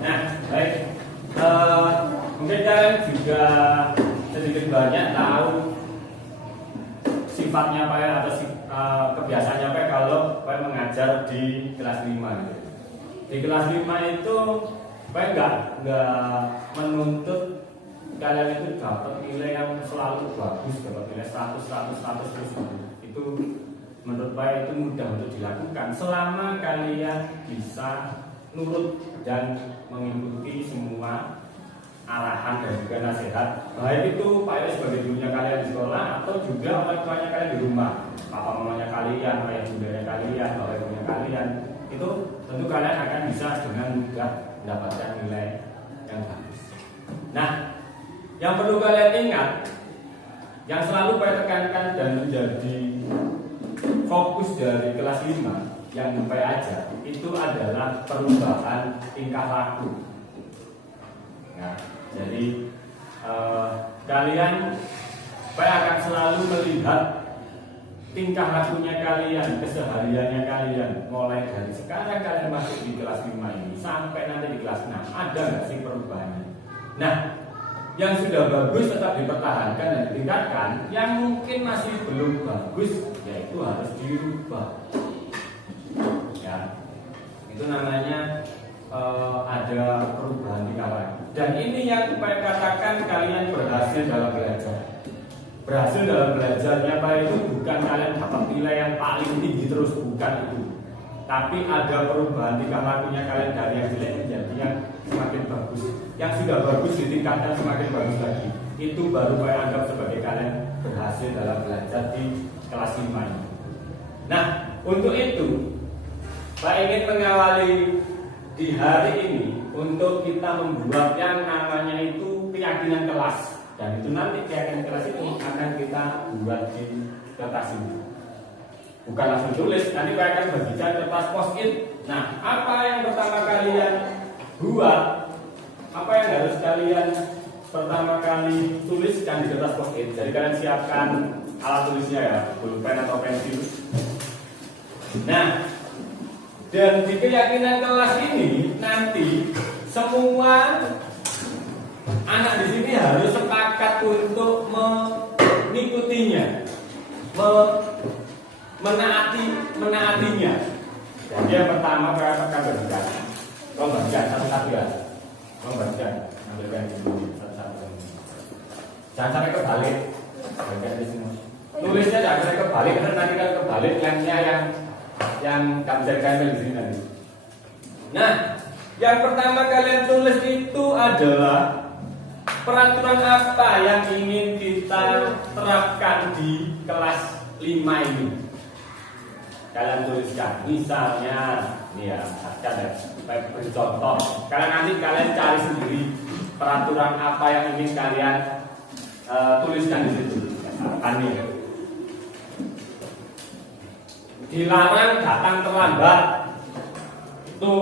Nah, baik. Mungkin kalian juga sedikit banyak tahu sifatnya Pak atau kebiasaannya Pak kalau Pak mengajar di kelas 5 gitu. Di kelas 5 itu Pak nggak menuntut kalian itu dapat nilai yang selalu bagus, dapat nilai 100 terus. Itu menurut Pak itu mudah untuk dilakukan selama kalian bisa nurut dan mengikuti semua arahan dan juga nasihat, baik itu Pak sebagai gurunya kalian di sekolah orang tuanya kalian di rumah, papa mamanya kalian, ayah bundanya kalian, bapak ibunya kalian, itu tentu kalian akan bisa dengan mudah mendapatkan nilai yang bagus. Nah, yang perlu kalian ingat, yang selalu saya tekankan dan menjadi fokus dari kelas 5 yang sampai aja itu adalah perubahan tingkah laku. Nah, jadi kalian saya akan selalu melihat tingkah lakunya kalian, kesehariannya kalian, mulai dari sekarang kalian masuk di kelas 5 ini sampai nanti di kelas 6, ada nggak sih perubahannya? Nah, yang sudah bagus tetap dipertahankan dan ditingkatkan, yang mungkin masih belum bagus yaitu harus dirubah. Ya, itu namanya ada perubahan tingkah laku. Dan ini yang saya katakan kalian berhasil dalam belajar. Berhasil dalam belajarnya Pak itu bukan kalian dapat nilai yang paling tinggi terus, bukan itu. Tapi ada perubahan tingkah lakunya kalian dari yang jelek menjadi yang semakin bagus. Yang sudah bagus ditingkatkan semakin bagus lagi. Itu baru saya anggap sebagai kalian berhasil dalam belajar di kelas 5 ini. Nah, untuk itu saya ingin mengawali di hari ini untuk kita membuat yang namanya itu keyakinan kelas. Dan itu nanti keyakinan kelas itu akan kita buat di kertas ini. Bukan langsung tulis, nanti saya akan bagikan kertas post-it. Nah, apa yang pertama kalian buat? Apa yang harus kalian pertama kali tuliskan di kertas post-it? Jadi kalian siapkan alat tulisnya ya, pulpen atau pensil. Nah, dan di keyakinan kelas ini nanti semua anak di sini harus sepakat untuk mengikutinya, menaatinya. Jadi yang pertama saya akan bagikan. Kau bagikan satu-satu ya. Kau bagikan, ambilkan di sini satu-satu. Jangan sampai kebalik. Bagikan di sini. Tulisnya jangan sampai kebalik, karena nanti kalau kebalik lemnya yang nggak bisa ditempel di sini nanti. Nah, yang pertama kalian tulis itu adalah peraturan apa yang ingin kita terapkan di kelas 5 ini. Kalian tuliskan, misalnya ini ya, saya beri contoh. Kalian nanti kalian cari sendiri peraturan apa yang ingin kalian tuliskan di situ. Misalkan dilarang datang terlambat, itu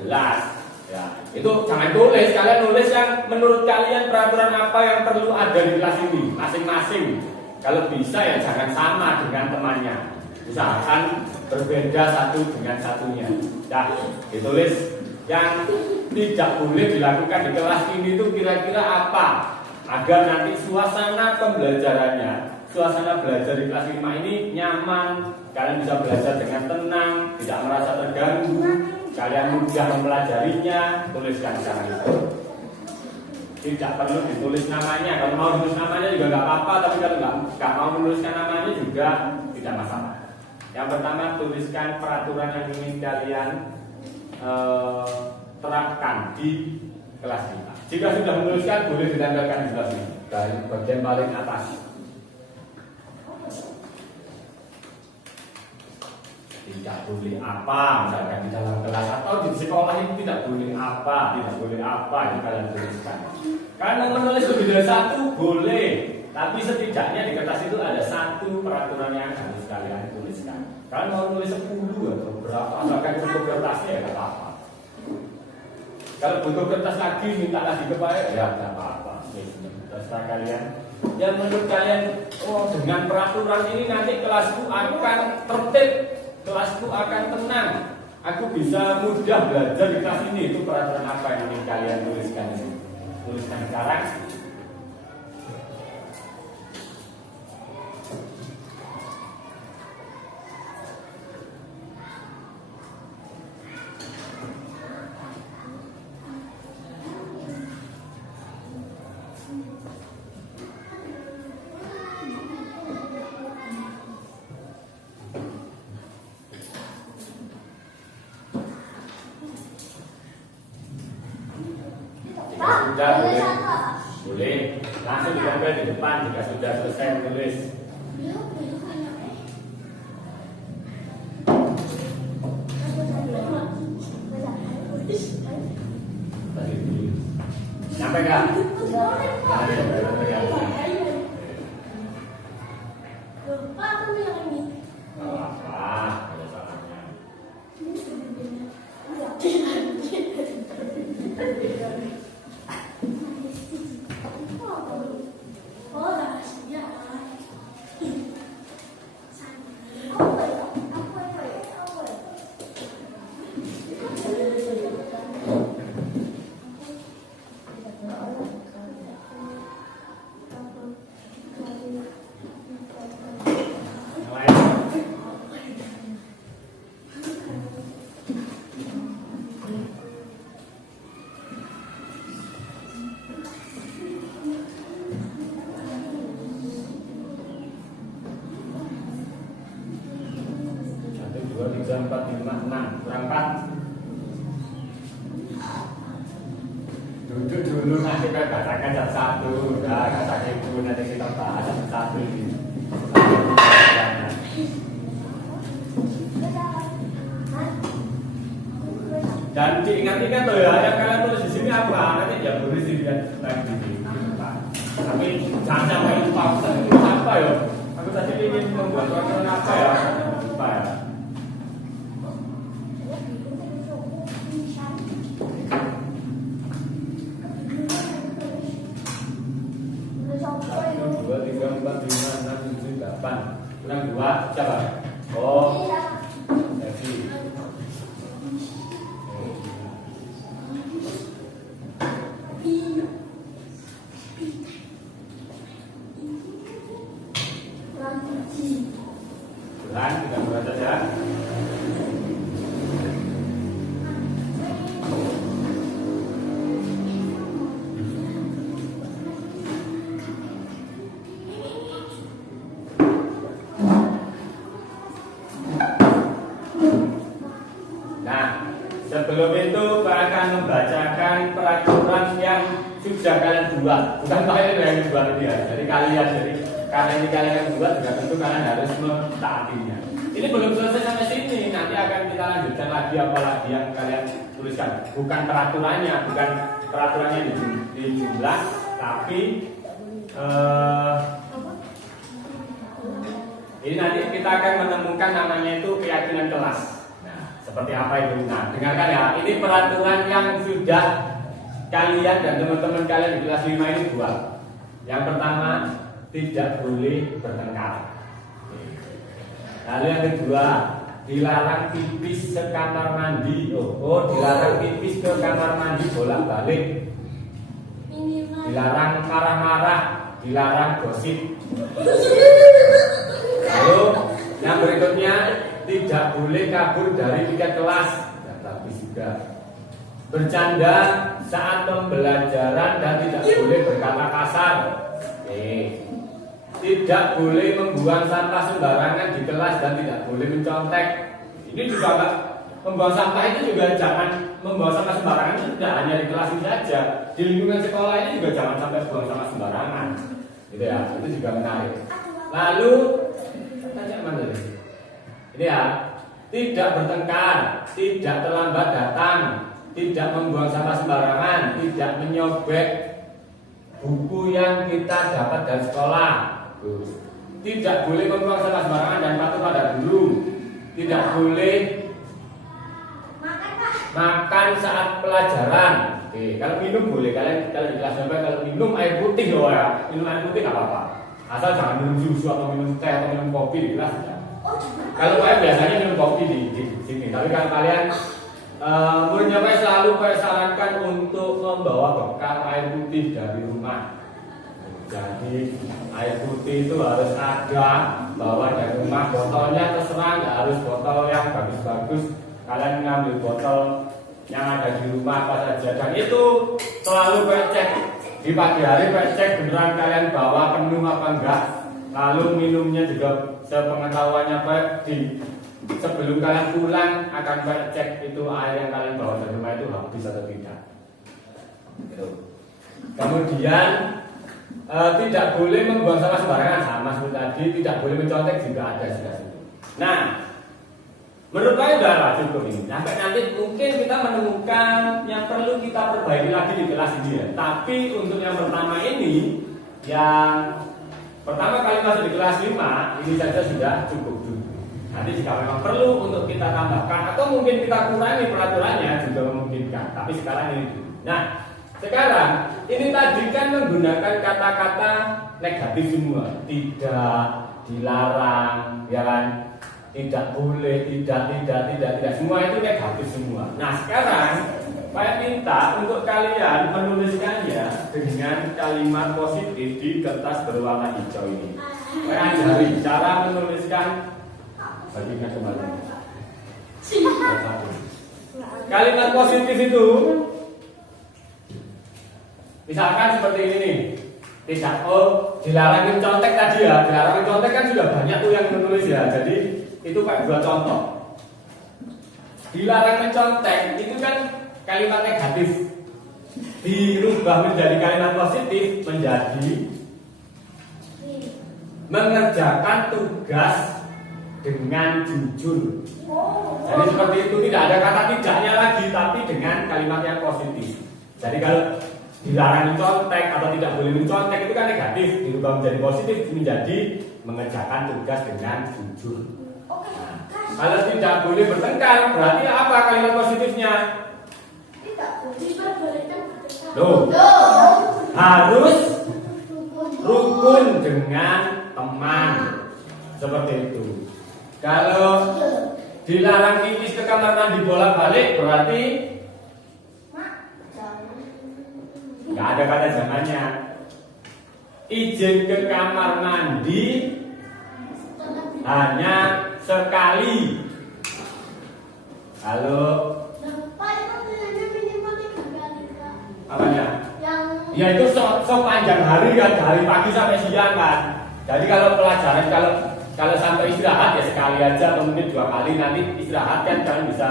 jelas. Ya, itu jangan tulis, kalian nulis yang menurut kalian peraturan apa yang perlu ada di kelas ini masing-masing. Kalau bisa ya jangan sama dengan temannya. Misalkan berbeda satu dengan satunya. Nah, ditulis yang tidak boleh dilakukan di kelas ini itu kira-kira apa, agar nanti suasana pembelajarannya, suasana belajar di kelas 5 ini nyaman, kalian bisa belajar dengan tenang, tidak merasa terganggu, kalian mudah mempelajarinya. Tuliskan sekarang itu. Tidak perlu ditulis namanya. Kalau mau ditulis namanya juga nggak apa-apa, tapi kalau nggak mau menuliskan namanya juga tidak masalah. Yang pertama, tuliskan peraturan yang ingin kalian terapkan di kelas 5. Jika sudah menuliskan, boleh ditempelkan di sebelah sini, dari bagian paling atas. Tidak boleh apa, misalkan di dalam kelas atau di sekolah itu tidak boleh apa, itu kalian tuliskan. Karena menulis lebih dari satu boleh, tapi setidaknya di kertas itu ada satu peraturan yang harus kalian tuliskan. Kalau mau tulis 10 atau berapa, asalkan cukup kertasnya ya nggak apa-apa. Kalau butuh kertas lagi, minta lagi ke saya, ya nggak apa-apa. Terserah kalian. Yang menurut kalian, oh dengan peraturan ini nanti kelasku akan tertib, kelasku akan tenang, aku bisa mudah belajar di kelas ini. Itu peraturan apa yang ingin kalian tuliskan ini? Tuliskan sekarang. Sudah boleh langsung ditempel di depan jika sudah selesai menulis. Nyampe nggak? Lupa aku yang ini. Apa? Ada salahnya. Oh, rahasianya. Yang lain? Satu, dua, tiga, empat, lima, enam. Kurang 4. Duduk dulu, nanti kita bacakan satu-satu. Udah, kata ibu nanti kita bahas satu-satu ini. Dan diingat-ingat tuh ya, yang kalian tulis di sini apa? Nanti ya boleh sih lihat di sini. Tapi jangan sampai lupa. Itu apa ya? Aku tadi ingin membuat peraturan apa ya? Lupa ya. Satu, dua, tiga, empat, lima, enam, tujuh, delapan. Kurang 2, siapa? Oh, Devi. Bulan, kita buat saja. Nah, sebelum itu Pak akan membacakan peraturan yang sudah kalian buat. Bukan kalian yang buat ini ya. Jadi kalian, karena ini kalian yang buat, juga tentu kalian harus mentaatinya. Ini belum selesai sampai sini. Nanti akan kita lanjutkan lagi apalagi yang kalian tuliskan. Bukan peraturannya di jumlah, tapi ini nanti kita akan menemukan namanya itu keyakinan kelas. Seperti apa itu? Nah, dengarkan ya. Ini peraturan yang sudah kalian dan teman-teman kalian di kelas 5 ini buat. Yang pertama, tidak boleh bertengkar. Lalu yang kedua, dilarang pipis ke kamar mandi. Dilarang pipis ke kamar mandi bolak-balik. Dilarang marah-marah, dilarang gosip. Lalu yang berikutnya, tidak boleh kabur dari tiket kelas. Ya, tapi juga bercanda saat pembelajaran dan tidak boleh berkata kasar. Tidak boleh membuang sampah sembarangan di kelas dan tidak boleh mencontek. Ini juga enggak, membuang sampah itu juga jangan membuang sampah sembarangan itu tidak hanya di kelas ini saja. Di lingkungan sekolah ini juga jangan sampai buang sampah sembarangan. Gitu ya, itu juga menarik. Lalu tanya mana tadi? Ini ya, tidak bertengkar, tidak terlambat datang, tidak membuang sampah sembarangan, tidak menyobek buku yang kita dapat dari sekolah. Tidak boleh membuang sampah sembarangan dan patuh pada guru. Tidak boleh makan saat pelajaran. Kalau minum boleh, kalian di kelas sampai kalau minum air putih loh ya, minum air putih nggak apa-apa. Asal jangan minum susu atau minum teh atau minum kopi di kelas ya. Kalau saya biasanya minum kopi di sini, tapi kalau kalian muridnya saya selalu saya sarankan untuk membawa bekal air putih dari rumah. Jadi air putih itu harus ada, bawa dari rumah. Botolnya terserah, nggak harus botol yang bagus-bagus. Kalian ngambil botol yang ada di rumah apa saja. Dan itu selalu cek di pagi hari, cek beneran kalian bawa penuh apa enggak. Lalu minumnya juga sepengetahuannya Pak, sebelum kalian pulang akan cek itu air yang kalian bawa dari rumah itu habis atau tidak. Kemudian tidak boleh membuang sampah sembarangan, sama seperti tadi Tadi tidak boleh mencontek juga ada sudah situ. Nah, menurut saya sudah cukup ini. Sampai nanti mungkin kita menemukan yang perlu kita perbaiki lagi di kelas ini ya. Tapi untuk yang pertama ini, yang pertama kali masuk di kelas 5, ini saja sudah cukup dulu. Nanti jika memang perlu untuk kita tambahkan atau mungkin kita kurangi peraturannya juga memungkinkan. Tapi sekarang ini dulu. Nah, sekarang ini tadi kan menggunakan kata-kata negatif semua. Tidak, dilarang, ya kan? Tidak boleh, tidak. Semua itu negatif semua. Nah, sekarang saya minta untuk kalian menuliskannya dengan kalimat positif di kertas berwarna hijau ini. Saya ajari cara menuliskan. Bagikan kembali. Kalimat positif itu misalkan seperti ini nih. Tidak, dilarang mencontek tadi ya. Dilarang mencontek kan sudah banyak tuh yang menulis ya. Jadi itu Pak buat contoh. Dilarang mencontek itu kan kalimat negatif. Dirubah menjadi kalimat positif menjadi mengerjakan tugas dengan jujur. Jadi seperti itu, tidak ada kata tidaknya lagi, tapi dengan kalimat yang positif. Jadi kalau dilarang mencontek atau tidak boleh mencontek itu kan negatif, dirubah menjadi positif menjadi mengerjakan tugas dengan jujur. Nah, kalau tidak boleh bertengkar, berarti apa kalimat positifnya? Loh, harus rukun dengan teman. Seperti itu. Kalau dilarang pipis ke kamar mandi bolak-balik berarti nggak ada kata zamannya. Izin ke kamar mandi hanya sekali. Kalau apanya? Ya itu sepanjang hari kan, dari pagi sampai siang kan. Jadi kalau pelajaran kalau sampai istirahat ya sekali aja atau mungkin 2 kali, nanti istirahat kan kalian bisa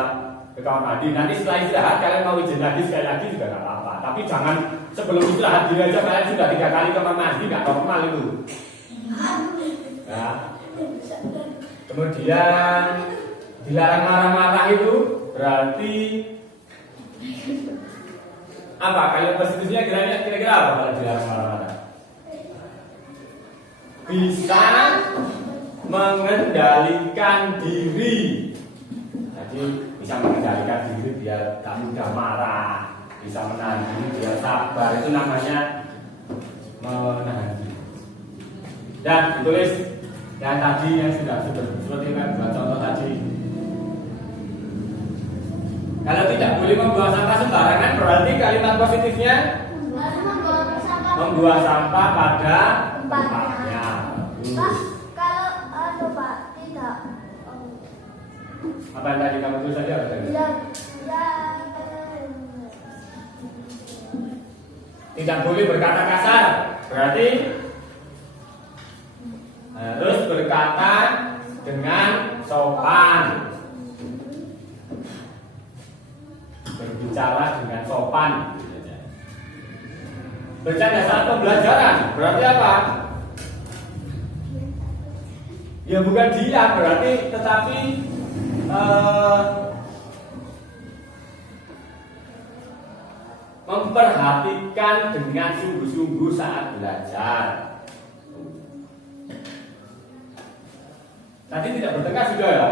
ke kamar mandi. Nanti setelah istirahat kalian mau izin lagi sekali lagi juga nggak apa-apa. Tapi jangan sebelum istirahat diri aja kalian sudah 3 kali ke kamar mandi, nggak normal itu. Nah, kemudian dilarang marah-marah itu berarti apa? Kalimat positifnya kira-kira apa kalau dilarang marah-marah? Bisa mengendalikan diri. Jadi bisa mengendalikan diri biar tak mudah marah, bisa menahan diri biar sabar. Itu namanya menahan diri. Dan ditulis yang tadi yang sudah seperti yang buat contoh tadi. Kalau tidak boleh membuang sampah sembarangan berarti kalimat positifnya membuang sampah pada tempatnya. Apa yang tadi kamu tulis saja? Tidak boleh berkata kasar, berarti harus berkata dengan sopan. Berbicara dengan sopan. Bercanda saat pembelajaran, berarti apa? Ya bukan diam, berarti tetapi memperhatikan dengan sungguh-sungguh saat belajar. Tadi tidak bertengkar sudah ya.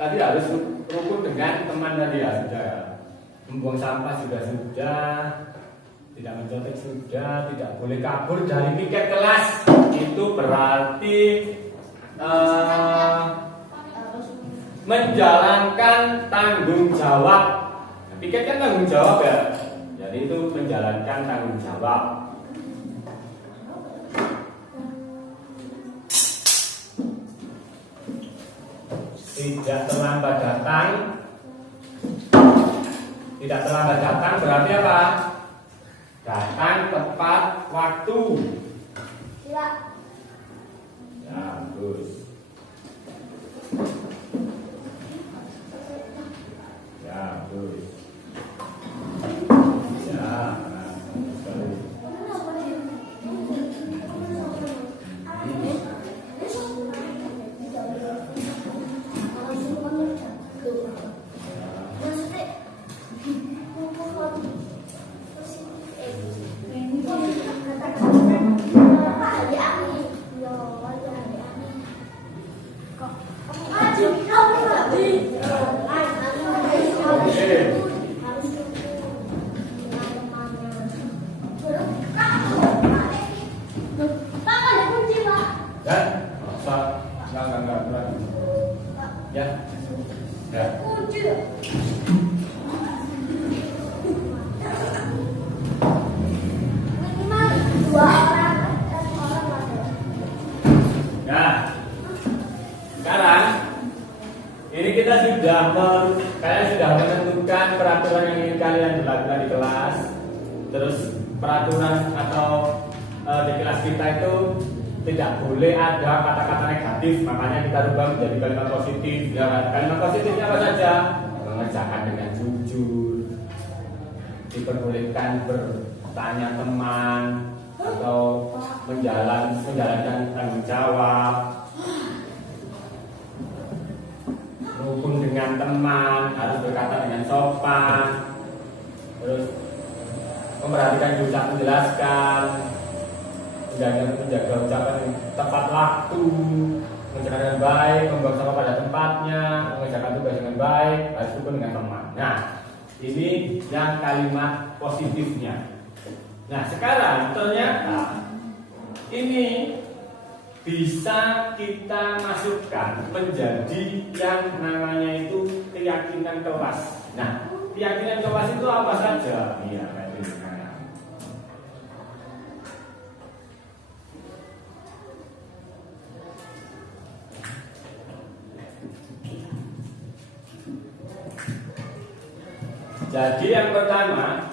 Tadi harus rukun dengan teman tadi ya sudah ya. Membuang sampah sudah, tidak mencontek sudah, tidak boleh kabur dari piket kelas. Itu berarti menjalankan tanggung jawab. Nah, piket kan tanggung jawab ya. Jadi itu menjalankan tanggung jawab. Tidak terlambat datang. Tidak terlambat datang berarti apa? Datang tepat waktu. Ya, bagus. Ya, bagus. Ya, bagus. Dan enggak berat. Ya. Ya. Minimal 2 orang, 1 orang ada. Nah, sekarang ini kita kalian sudah menentukan peraturan yang ingin kalian berlakukan di kelas. Terus peraturan atau di kelas kita itu tidak boleh ada kata-kata negatif, makanya kita rubah menjadi kalimat positif. Ya, kalimat positifnya apa saja? Mengerjakan dengan jujur, diperbolehkan bertanya teman atau menjalankan tanggung jawab, rukun dengan teman, harus berkata dengan sopan, terus memperhatikan ucapan, menjelaskan, menjaga ucapan yang tepat waktu, mengerjakan dengan baik, membuang sampah pada tempatnya, mengerjakan tugas dengan baik, harus rukun dengan teman. Nah, ini yang kalimat positifnya. Nah, sekarang ternyata ini bisa kita masukkan menjadi yang namanya itu keyakinan kelas. Nah, keyakinan kelas itu apa saja? Iya, kayak ini. Jadi yang pertama,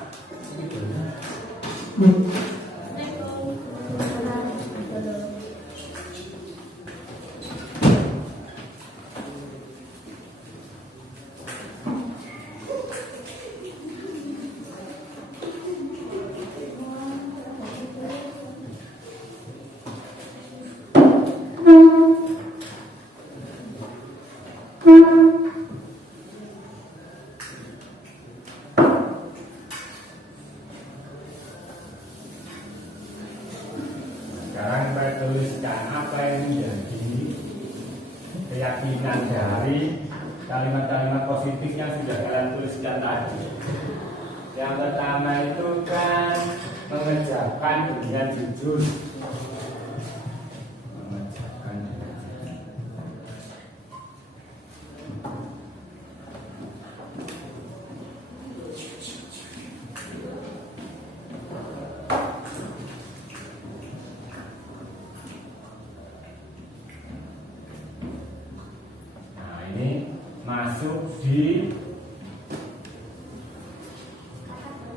sekarang saya tuliskan apa yang menjadi keyakinan dari kalimat-kalimat positif yang sudah kalian tuliskan tadi. Yang pertama itu kan mengerjakan dengan jujur. Mengerjakan dengan jujur. Masuk di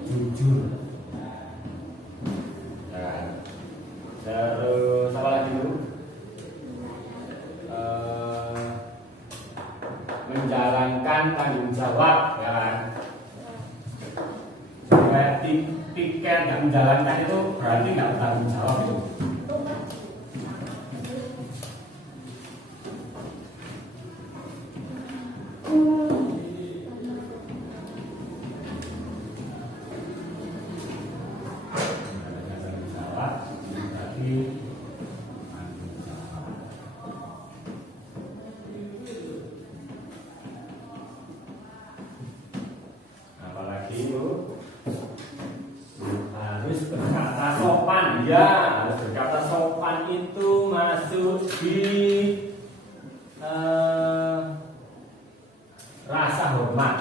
jujur. Ya. Terus apa lagi dulu? Menjalankan tanggung jawab, ya kan? Kayak tiket nggak menjalankan itu berarti nggak bertanggung jawab itu. Apalagi itu harus berkata sopan, ya harus berkata sopan itu masuk di rasa hormat.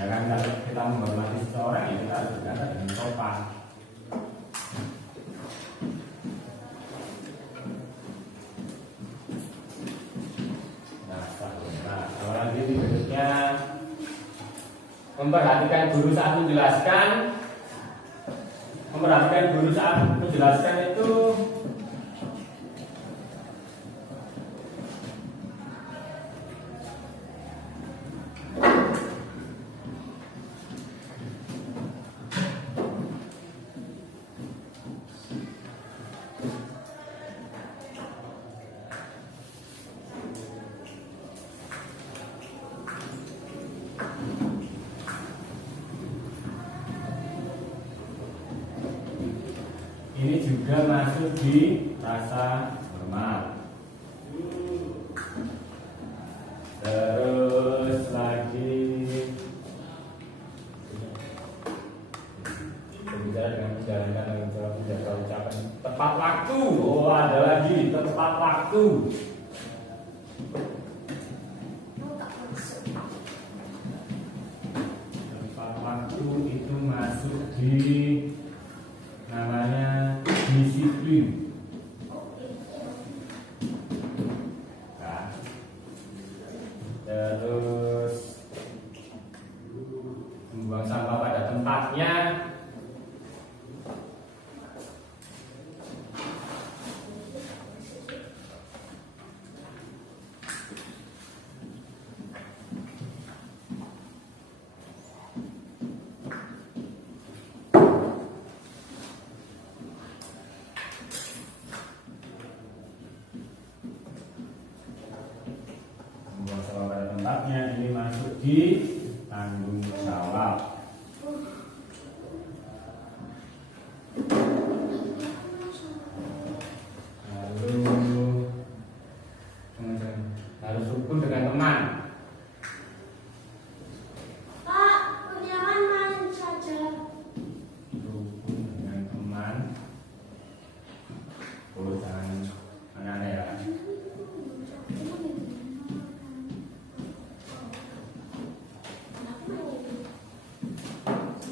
Ya kan, kalau kita menghormati seseorang itu harus berkata dengan sopan. Memperhatikan guru saat menjelaskan. Memperhatikan guru saat menjelaskan itu ini juga masuk di rasa hormat. Terus lagi waktu. Enggak masuk. Tepat waktu itu masuk di namanya disiplin. Nah, terus membuang sampah pada tempatnya. Membuang sampah pada tempatnya ini masuk di tanggung jawab. Lalu harus rukun dengan teman. Pak, Kurniawan main saja. Rukun dengan teman. Oh, jangan aneh-aneh ya.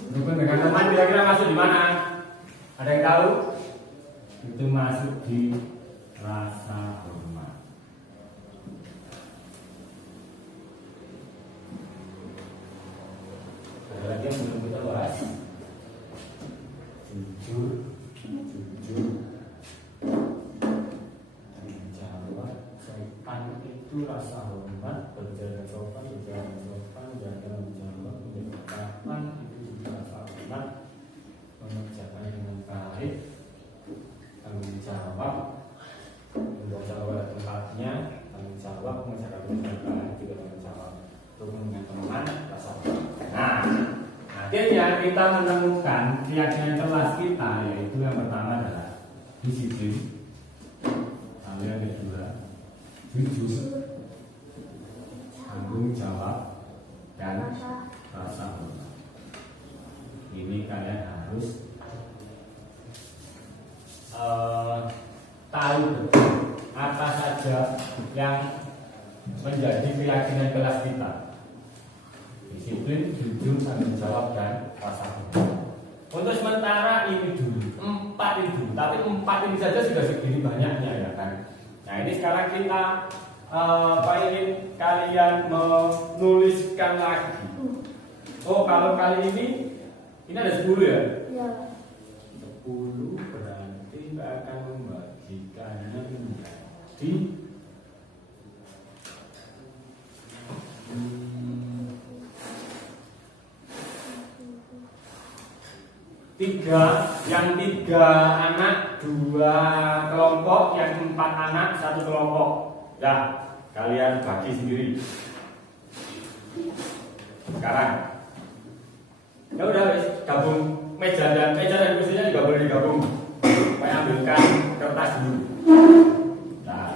Rukun dengan teman kira-kira masuk di mana? Ada yang tahu? Itu masuk di rasa hormat. Ada lagi yang belum kita bahas? Jujur, tanggung jawab, sopan itu rasa hormat, berjaga sopan, jaga tanggung jawab, menjaga kapan itu juga rasa hormat, mengerjakan dengan baik, tanggung jawab, membuang sampah pada tempatnya, tanggung jawab, mengerjakan dengan baik, juga tanggung jawab, rukun dengan teman, rasa hormat. Nah, akhirnya kita menemukan keyakinan kelas kita, yaitu yang pertama adalah disiplin, lalu yang kedua jujur, tanggung jawab, dan rasa hormat. Ini kalian harus tahu betul apa saja yang menjadi keyakinan kelas kita. Disiplin, jujur, tanggung jawab, dan rasa hormat. Untuk sementara ini dulu, 4 ini dulu. Tapi 4 ini saja sudah segini banyaknya ya kan. Nah ini sekarang kita ingin kalian menuliskan lagi. Oh kalau kali ini ada 10 ya? Ya. 10 berarti kita akan membagikannya menjadi 3, yang 3 anak 2 kelompok, yang 4 anak 1 kelompok. Ya, kalian bagi sendiri. Sekarang, ya udah wes, gabung meja dan kursinya juga boleh digabung. Saya ambilkan kertas dulu. Nah.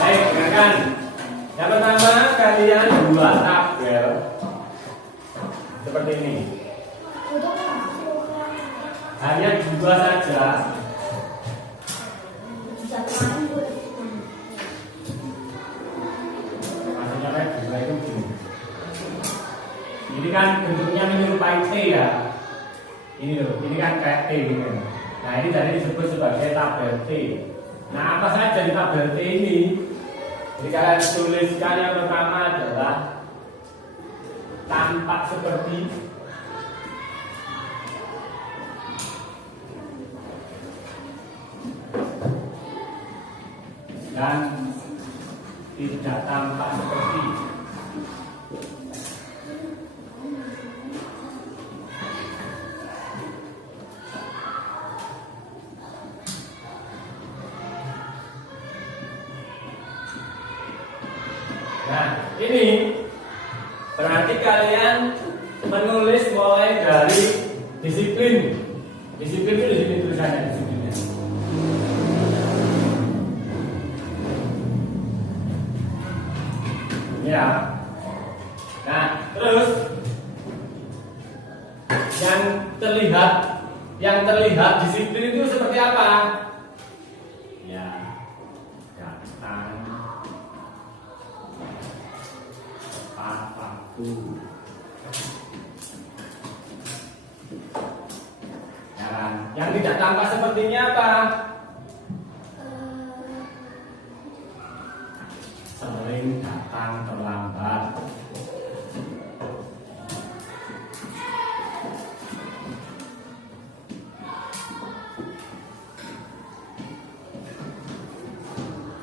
Baik, dengarkan. Yang pertama kalian buat tabel seperti ini. Hanya 2 saja. Maksudnya kayak 2 itu gini. Ini kan bentuknya menyerupai T ya. Ini loh, ini kan kayak T gitu. Nah ini tadi disebut sebagai tabel T. Nah apa saja di tabel T ini? Jadi kalian tuliskan yang pertama adalah tampak seperti dan tidak tampak seperti. Nah, ini berarti kalian menulis mulai dari disiplin. Disiplin itu di sini tulisannya disiplinnya. Ya. Nah, terus yang terlihat yang terlihat disiplin itu seperti apa? Ya, datang, tepat waktu. Yang tidak tampak sepertinya apa? Sering datang terlambat.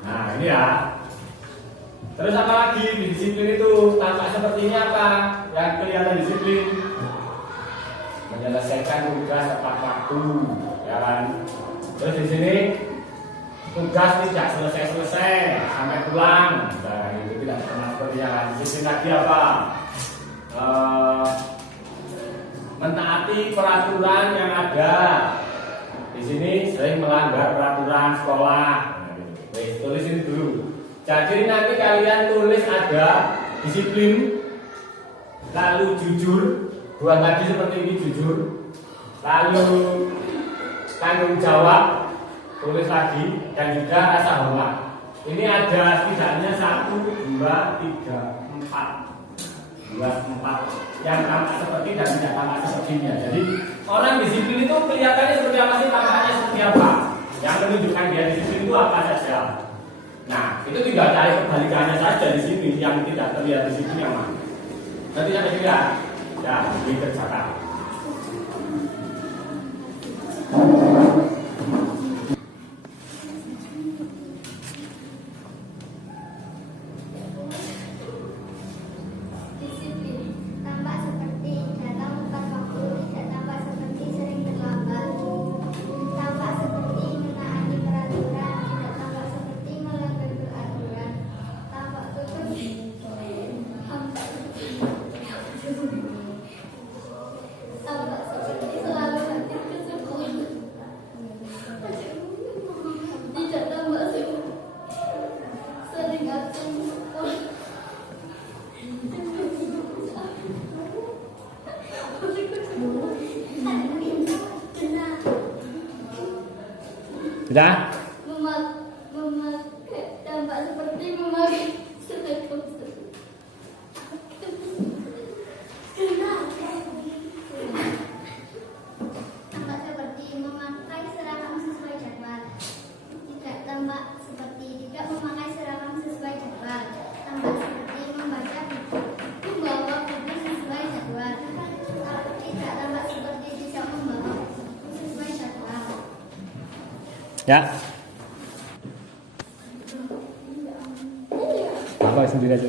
Nah ini ya. Terus apa lagi di disiplin itu? Tampak sepertinya apa? Yang kelihatan disiplin, menyelesaikan tugas tepat waktu, ya kan? Terus di sini tugas tidak selesai sampai pulang, nah, itu tidak pernah seperti yang disiplin lagi apa? Mentaati peraturan yang ada. Di sini sering melanggar peraturan sekolah. Nah, gitu. Tulis ini dulu. Jadi nanti kalian tulis ada disiplin, lalu jujur. Buat lagi seperti ini jujur, lalu tanggung jawab, tulis lagi, dan juga rasa hormat. Ini ada setidaknya 1, 2, 3, 4 yang tampak seperti dan tidak tampak sepertinya. Jadi orang disiplin itu kelihatannya seperti apa sih, tampaknya seperti apa? Yang menunjukkan dia disiplin itu apa saja. Nah itu tinggal cari kebalikannya saja di sini, yang tidak terlihat disiplin yang mana. Nanti sampai sini ya, dikerjakan. Disiplin tampak seperti datang tepat waktu, tidak tampak seperti sering terlambat. Tampak seperti menaati peraturan, tidak tampak seperti melanggar peraturan. Tampak seperti selalu hadir ke sekolah. Tidak tambah sering absen sekolah. Sudah? Memakai tampak seperti memakai seragam. Tampak seperti memakai seragam sesuai jadwal. Tidak tampak seperti tidak memakai seragam sesuai jadwal. Tampak seperti membaca buku, membawa buku sesuai jadwal. Tidak tampak seperti tidak membawa buku sesuai jadwal. Ya. Apa sendiri aja.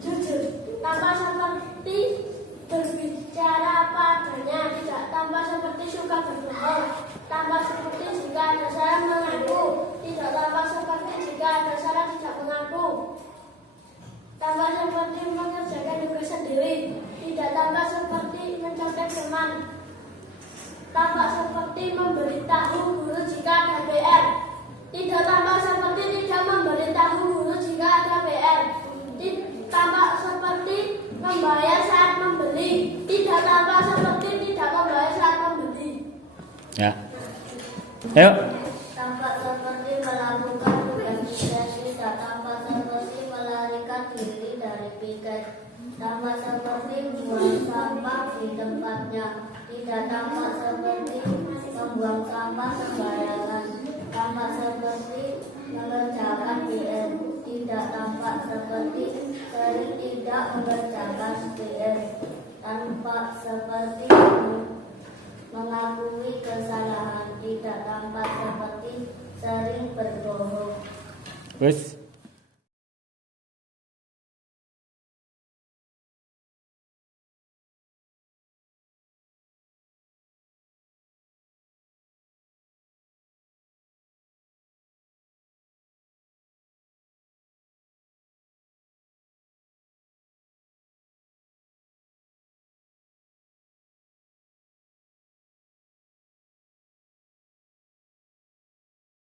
Jujur, tampak seperti berbicara apa adanya, tidak tampak seperti suka berbohong. Tampak seperti jika ada salah mengaku, tidak tampak seperti jika ada salah tidak mengaku. Tampak seperti mengerjakan tugas sendiri, tidak tampak seperti mencontek teman. Tampak seperti memberitahu guru jika ada PR, tidak tampak seperti tidak memberitahu guru jika ada PR. Tampak seperti membayar saat membeli, tidak tampak seperti tidak membayar saat membeli. Ya. Ayo. Tampak seperti melakukan tugas piket, tidak tampak seperti melarikan diri dari piket. Tampak seperti membuang sampah di tempatnya, tidak tampak seperti membuang sampah sembarangan. Tampak seperti mengerjakan PR, tidak tampak seperti sering tidak mengerjakan PR. Tampak seperti mengakui kesalahan, tidak tampak seperti sering berbohong. Terus